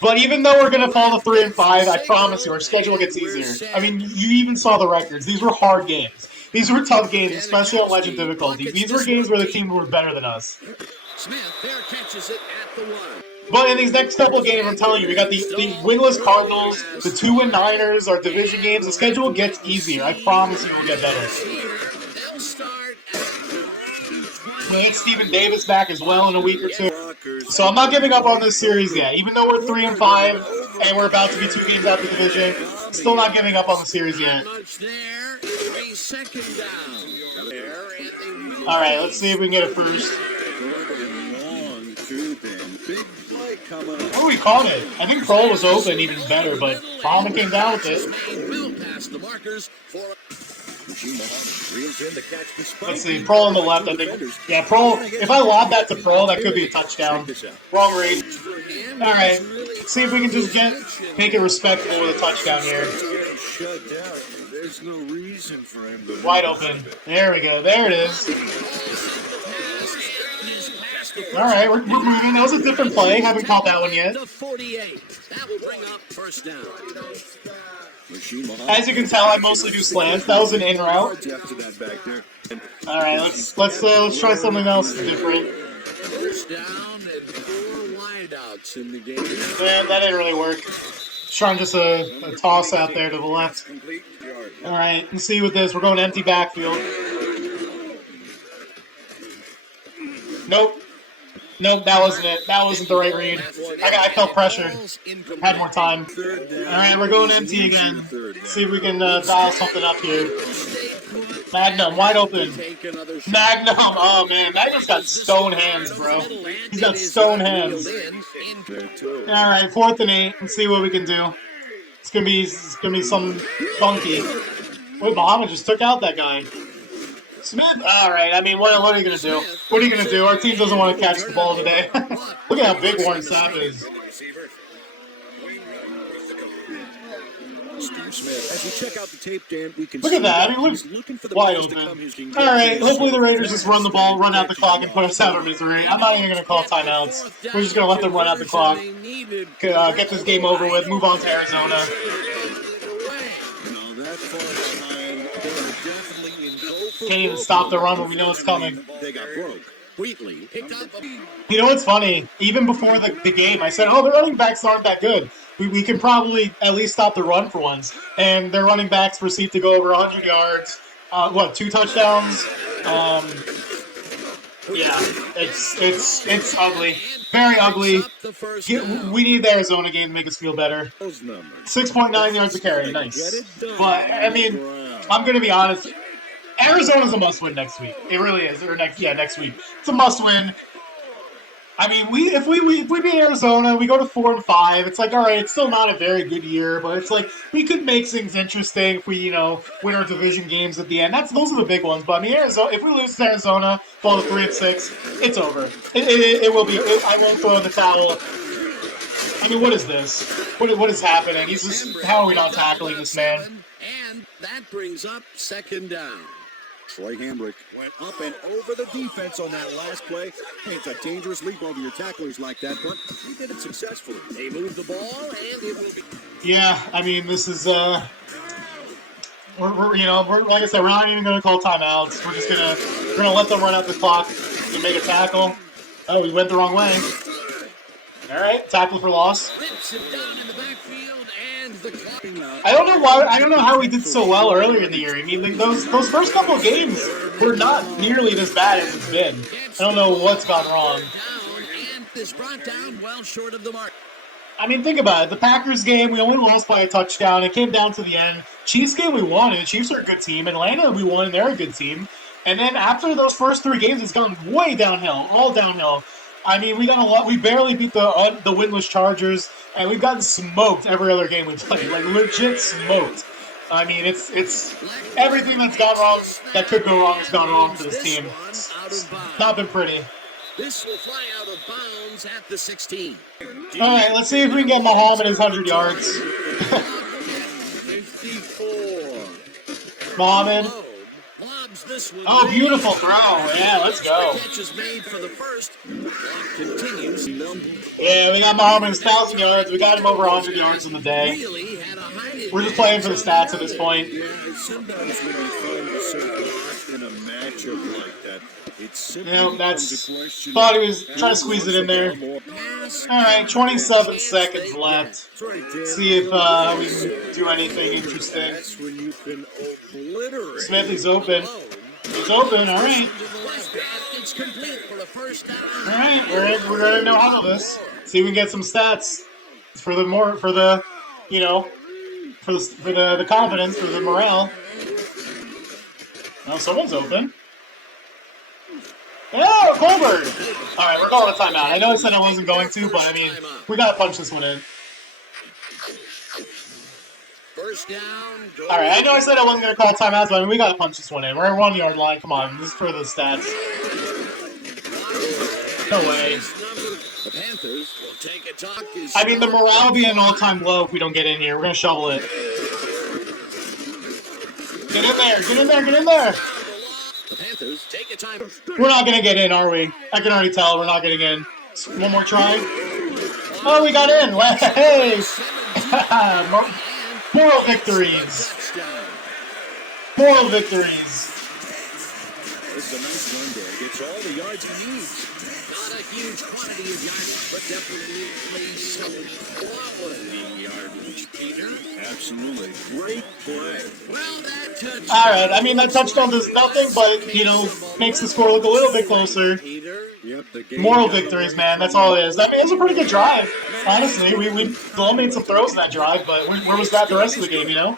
But even though we're going to fall to 3-5, I promise you, our schedule gets easier. I mean, you even saw the records. These were hard games. These were tough games, especially on Legend difficulty. These were games where the team were better than us. But in these next couple of games, I'm telling you, we got the winless Cardinals, the 2-win Niners, our division games. The schedule gets easier. I promise you it will get better. We get Steven Davis back as well in a week or 2. So I'm not giving up on this series yet. Even though we're 3-5 and we're about to be 2 games out of the division, still not giving up on the series yet. All right, let's see if we can get it first. What are we calling it? I think Kroll was open even better, but Palmer came down with it. Let's see, Pro on the left, I think. Yeah, Pro, if I lob that to Pro, that could be a touchdown. Wrong read. Alright, let's see if we can just make it respectable with a touchdown here. There's no reason for him to... Wide open. There we go. There it is. All right, we're moving. That was a different play. Haven't caught that one yet. The 48. That will bring up first down. As you can tell, I mostly do slants. That was an in route. All right, let's try something else different. First down and 4 wideouts in the game. Man, that didn't really work. Trying just a toss out there to the left. All right, let's see with this. We're going empty backfield. Nope. Nope, that wasn't it. That wasn't the right read. I felt pressured. Had more time. All right, we're going empty again. See if we can dial something up here. Magnum, wide open. Magnum, oh man, Magnum's got stone hands, bro. He's got stone hands. All right, 4th and 8. Let's see what we can do. It's gonna be some funky. Wait, Muhammad just took out that guy. Smith, all right. I mean, what are you gonna do? What are you gonna do? Our team doesn't want to catch the ball today. Look at how big Warren Sapp is. Steve Smith. As we check out the tape, Dan, we can Look at that. I mean, he's looking for the wide pass to open. come his game. All right. Hopefully the Raiders just run the ball, run out the clock, and put us out of misery. I'm not even gonna call timeouts. We're just gonna let them run out the clock. Get this game over with. Move on to Arizona. Can't even stop the run when we know it's coming. They got broke. Wheatley picked up a... You know what's funny? Even before the game, I said, oh, the running backs aren't that good. We can probably at least stop the run for once. And their running backs proceed to go over 100 yards. 2 touchdowns? Yeah, it's ugly. Very ugly. We need the Arizona game to make us feel better. 6.9 yards a carry, nice. But, I mean, I'm going to be honest. Arizona's a must-win next week. It really is. Or next week. It's a must-win. I mean, if we beat Arizona, we go to 4-5. It's like, all right, it's still not a very good year, but it's like we could make things interesting if we, win our division games at the end. Those are the big ones. But I mean, Arizona, if we lose to Arizona, fall to 3-6, it's over. It will be. I'm going to throw in the towel. I mean, what is this? What is happening? How are we not tackling this man? And that brings up second down. Troy Hambrick went up and over the defense on that last play. It's a dangerous leap over your tacklers like that, but he did it successfully. They moved the ball, and it will be... Yeah, I mean, this is, we're like I said, we're not even going to call timeouts. We're just going to let them run out the clock and make a tackle. Oh, we went the wrong way. All right, tackle for loss. Rips it down in the backfield, and the clock... I don't know why. I don't know how we did so well earlier in the year. I mean, those first couple of games were not nearly as bad as it's been. I don't know what's gone wrong. And is brought down well short of the mark. I mean, think about it. The Packers game, we only lost by a touchdown. It came down to the end. Chiefs game, we won, and the Chiefs are a good team. Atlanta, we won, and they're a good team. And then after those first 3 games, it's gone way downhill, all downhill. I mean, we barely beat the winless Chargers, and we've gotten smoked every other game we played, like legit smoked. I mean, it's everything that's gone wrong, that could go wrong, has gone wrong for this team. It's not been pretty. This will fly out of bounds at the 16. All right, let's see if we can get Muhammad his 100 yards. 54. Muhammad. Oh, beautiful throw. Yeah, let's go. Catch is made for the first. Continues. Yeah, we got Muhammad's 1,000 yards. We got him over 100 yards in the day. We're just playing for the stats at this point. Yeah, sometimes when you find yourself in a matchup like that, it's simply thought he was trying to squeeze it in there. All right, 27 seconds left. See if we can do anything interesting. Smith is open. He's open. All right. All right, we're gonna know how to this. See if we can get some stats for the confidence, for the morale. Oh, someone's open. Oh, Colbert! All right, we're calling a timeout. I know I said I wasn't going to, but I mean, we gotta punch this one in. First down. All right, I know I said I wasn't gonna call timeouts, but I mean, we gotta punch this one in. We're at 1 yard line. Come on, this is for the stats. No way. The Panthers will take a talk. I mean, the morale will be an all-time low if we don't get in here. We're gonna shovel it. Get in there! Get in there! Get in there! The Panthers take a time. We're not going to get in, are we? I can already tell we're not getting in. One more try. Oh, we got in. Hey! Moral victories. Moral victories. This is a nice run there. Gets all the yards he needs. Not a huge quantity of yardage, but definitely some quality yardage, Peter. Absolutely. Great play. Well, that touchdown. All right. I mean, that touchdown does nothing but, makes the score look a little bit closer. Yep, the game Moral victories, man. That's all it is. I mean, it was a pretty good drive. Honestly, we all made some throws in that drive, but where was that the rest of the game, And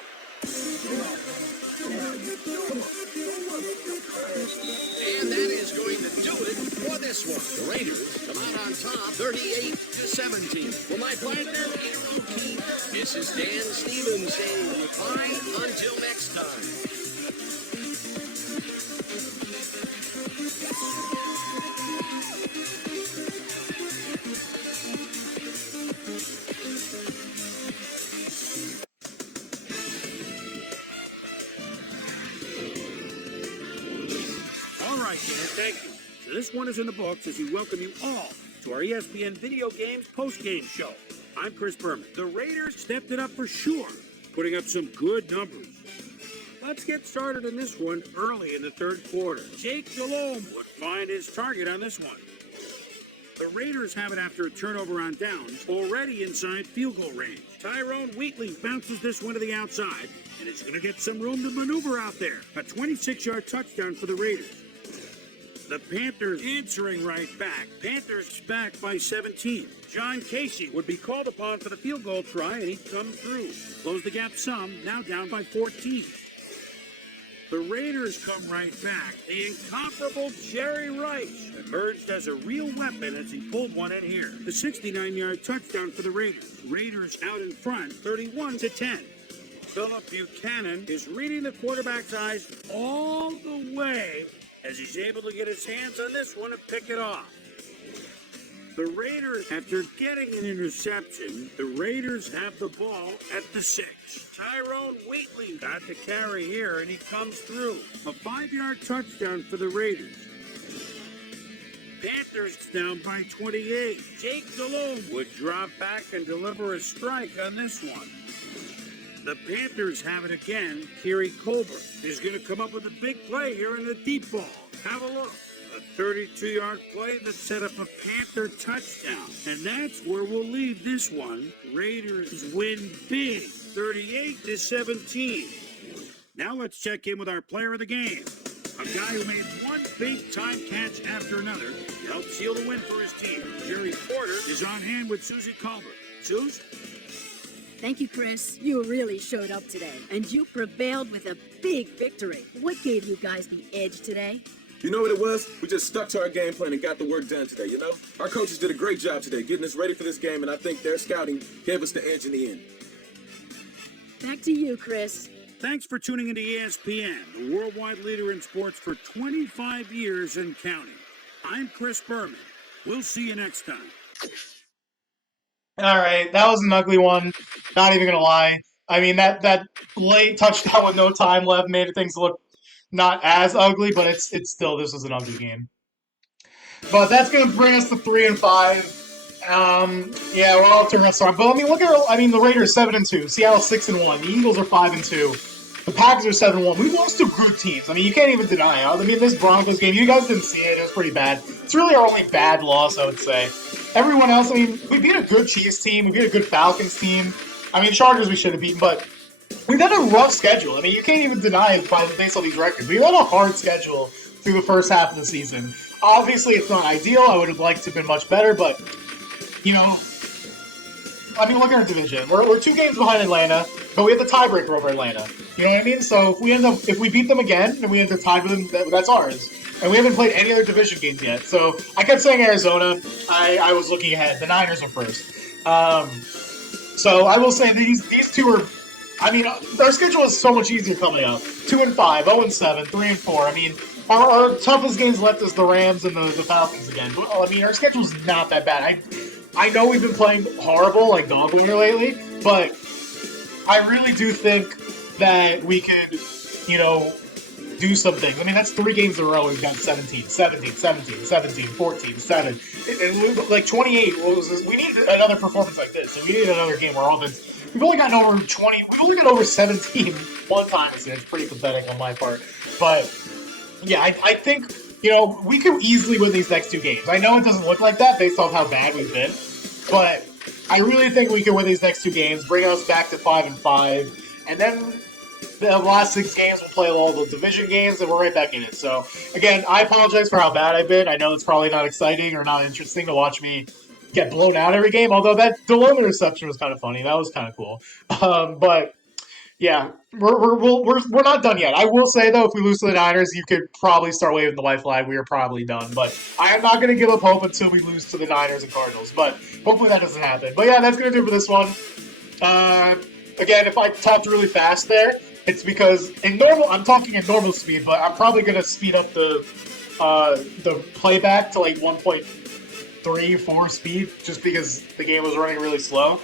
that is going to do it for this one. The Raiders come out on top 38-17. For my partner, Peter O'Keefe, this is Dan Stevens saying goodbye until next time. All right, Dan, thank you. So this one is in the books as we welcome you all to our ESPN Video Games post-game show. I'm Chris Berman. The Raiders stepped it up for sure, putting up some good numbers. Let's get started in this one early in the third quarter. Jake Delhomme would find his target on this one. The Raiders have it after a turnover on downs, already inside field goal range. Tyrone Wheatley bounces this one to the outside, and it's going to get some room to maneuver out there. A 26-yard touchdown for the Raiders. The Panthers answering right back. Panthers back by 17. John Casey would be called upon for the field goal try, and he comes through. Close the gap some, now down by 14. The Raiders come right back. The incomparable Jerry Rice emerged as a real weapon as he pulled one in here. The 69-yard touchdown for the Raiders. Raiders out in front, 31-10. Philip Buchanan is reading the quarterback's eyes all the way as he's able to get his hands on this one and pick it off. The Raiders, after getting an interception, the Raiders have the ball at the 6. Tyrone Wheatley got the carry here, and he comes through. A 5-yard touchdown for the Raiders. Panthers down by 28. Jake Delhomme would drop back and deliver a strike on this one. The Panthers have it again. Kerry Colbert is going to come up with a big play here in the deep ball. Have a look. A 32-yard play that set up a Panther touchdown. And that's where we'll leave this one. Raiders win big, 38-17. Now let's check in with our player of the game. A guy who made one big-time catch after another to help seal the win for his team. Jerry Porter is on hand with Susie Colbert. Suze? Thank you, Chris. You really showed up today, and you prevailed with a big victory. What gave you guys the edge today? You know what it was? We just stuck to our game plan and got the work done today, Our coaches did a great job today getting us ready for this game, and I think their scouting gave us the edge in the end. Back to you, Chris. Thanks for tuning into ESPN, the worldwide leader in sports for 25 years and counting. I'm Chris Berman. We'll see you next time. All right, that was an ugly one. Not even gonna lie. I mean, that late touchdown with no time left made things look not as ugly, but it's still, this was an ugly game. But that's gonna bring us to 3-5. Yeah, we're all turning us on. But look at the Raiders 7-2, Seattle 6-1, the Eagles are 5-2, the Packers are 7-1. We lost to good teams. You can't even deny it. This Broncos game, you guys didn't see it. It was pretty bad. It's really our only bad loss, I would say. Everyone else, we beat a good Chiefs team. We beat a good Falcons team. Chargers we should have beaten, but we've had a rough schedule. You can't even deny it based on these records. We've had a hard schedule through the first half of the season. Obviously, it's not ideal. I would have liked to have been much better, but, look at our division. We're 2 games behind Atlanta, but we have the tiebreaker over Atlanta. You know what I mean? So if we beat them again and we end up tied with them, that's ours. And we haven't played any other division games yet. So I kept saying Arizona. I was looking ahead. The Niners are first. So I will say these two are. Our schedule is so much easier coming up. 2-5, 0-7, 3-4. Our toughest games left is the Rams and the Falcons again. But, our schedule's not that bad. I know we've been playing horrible, like dog water lately, but I really do think that we could, do some things. I mean, that's 3 games in a row we've got 17, 17, 17, 17, 14, 7. And like 28, what was this? We need another performance like this. And we need another game where all this. We've only gotten over 20. We've only got over 17 one time this year. It's pretty pathetic on my part. But yeah, I think, we could easily win these next 2 games. I know it doesn't look like that based off how bad we've been. But I really think we can win these next 2 games, bring us back to 5-5, and then the last 6 games we'll play all the division games, and we're right back in it. So again, I apologize for how bad I've been. I know it's probably not exciting or not interesting to watch me get blown out every game. Although that DeLone reception was kind of funny. That was kind of cool. But yeah, we're not done yet. I will say though, if we lose to the Niners, you could probably start waving the white flag. We are probably done. But I am not going to give up hope until we lose to the Niners and Cardinals. But hopefully that doesn't happen. But yeah, that's going to do it for this one. Again, if I talked really fast there, it's because I'm talking in normal speed, but I'm probably going to speed up the playback to like 1.3, 4 speed, just because the game was running really slow.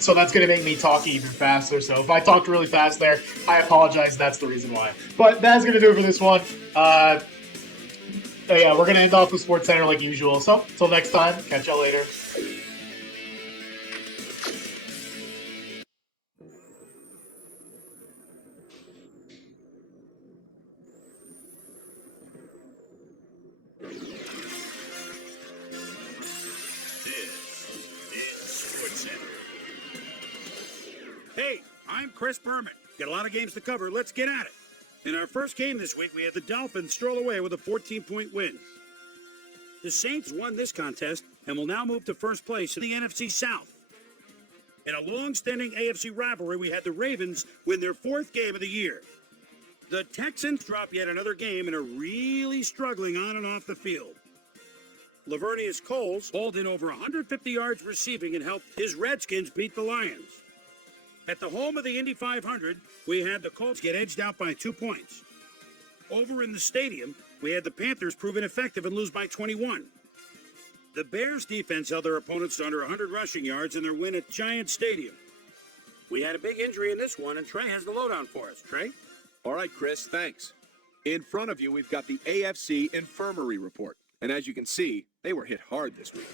So that's going to make me talk even faster. So if I talked really fast there, I apologize. That's the reason why. But that's going to do it for this one. Yeah, we're going to end off with Sports Center like usual. So until next time, catch y'all later. Hey, I'm Chris Berman. Got a lot of games to cover. Let's get at it. In our first game this week, we had the Dolphins stroll away with a 14-point win. The Saints won this contest and will now move to first place in the NFC South. In a long-standing AFC rivalry, we had the Ravens win their 4th game of the year. The Texans drop yet another game and are really struggling on and off the field. Lavernius Coles hauled in over 150 yards receiving and helped his Redskins beat the Lions. At the home of the Indy 500, we had the Colts get edged out by 2 points. Over in the stadium, we had the Panthers prove ineffective and lose by 21. The Bears defense held their opponents to under 100 rushing yards in their win at Giant Stadium. We had a big injury in this one, and Trey has the lowdown for us. Trey? All right, Chris, thanks. In front of you, we've got the AFC Infirmary Report. And as you can see, they were hit hard this week.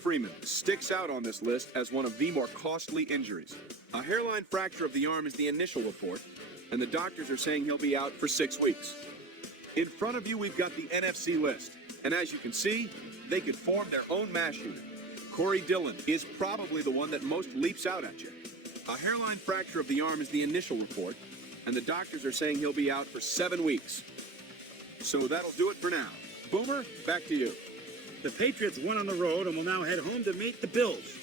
Freeman sticks out on this list as one of the more costly injuries. A hairline fracture of the arm is the initial report, and the doctors are saying he'll be out for 6 weeks. In front of you, we've got the NFC list, and as you can see, they could form their own mash unit. Corey Dillon is probably the one that most leaps out at you. A hairline fracture of the arm is the initial report, and the doctors are saying he'll be out for 7 weeks. So that'll do it for now. Boomer, back to you. The Patriots won on the road and will now head home to meet the Bills.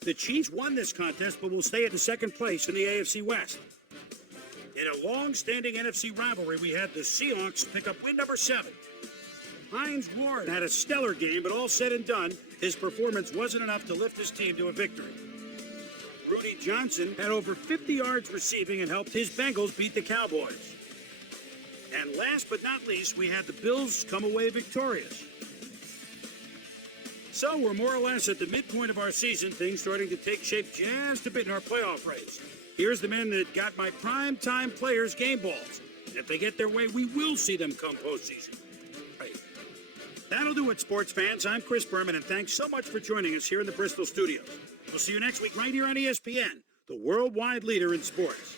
The Chiefs won this contest but will stay at the 2nd place in the AFC West. In a long-standing NFC rivalry, we had the Seahawks pick up win number 7. Hines Ward had a stellar game, but all said and done, his performance wasn't enough to lift his team to a victory. Rudy Johnson had over 50 yards receiving and helped his Bengals beat the Cowboys. And last but not least, we had the Bills come away victorious. So we're more or less at the midpoint of our season, things starting to take shape just a bit in our playoff race. Here's the men that got my prime-time players game balls. And if they get their way, we will see them come postseason. Right. That'll do it, sports fans. I'm Chris Berman, and thanks so much for joining us here in the Bristol studios. We'll see you next week right here on ESPN, the worldwide leader in sports.